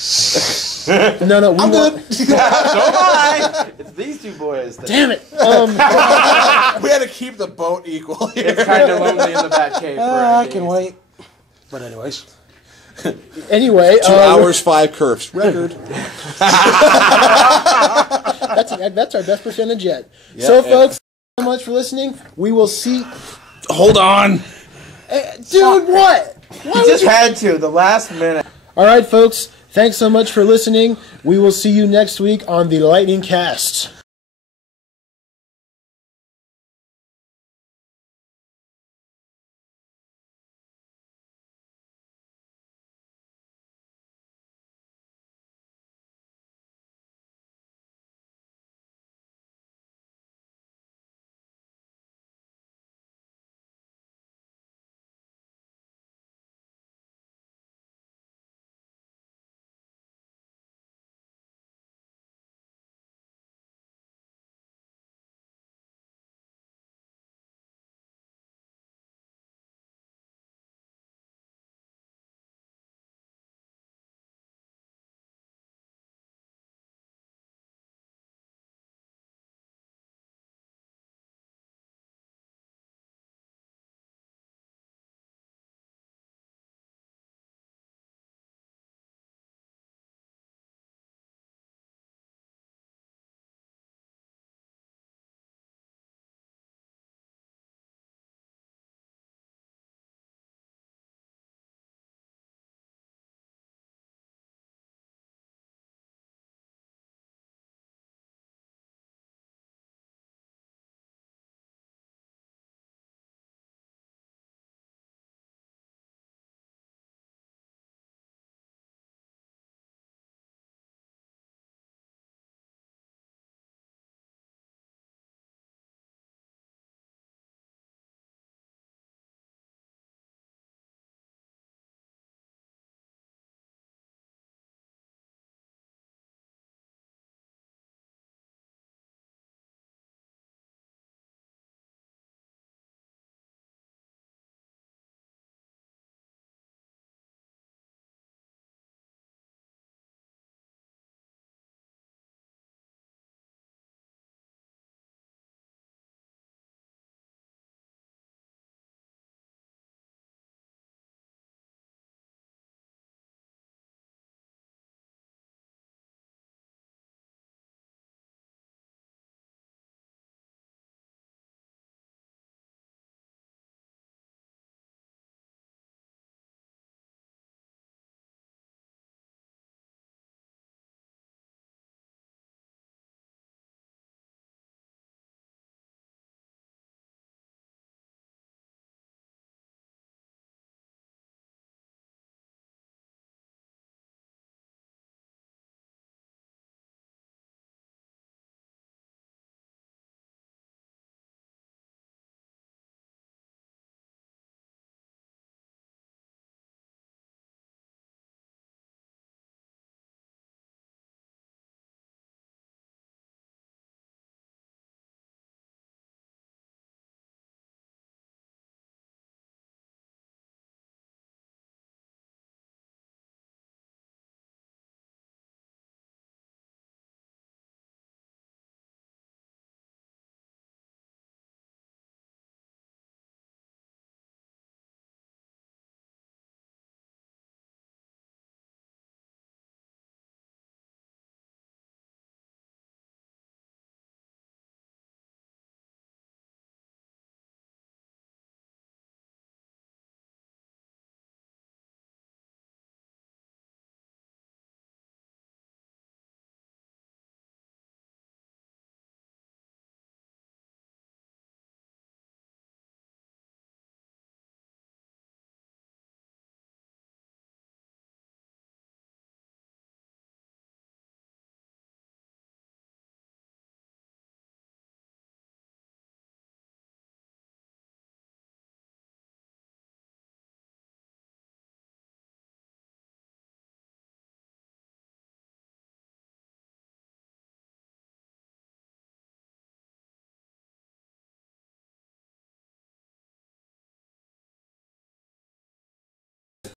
No, I'm good. So am I. It's these two boys. Damn it. We had to keep the boat equal here. It's kind of lonely in the Batcave. I can wait. But anyways. Anyway, 2 hours, 5 curves. Record. that's our best percentage yet. So, folks, thank you so much for listening. We will see. Hold on. Dude, what? You just had to, the last minute. All right, folks. Thanks so much for listening. We will see you next week on the Lightning Cast.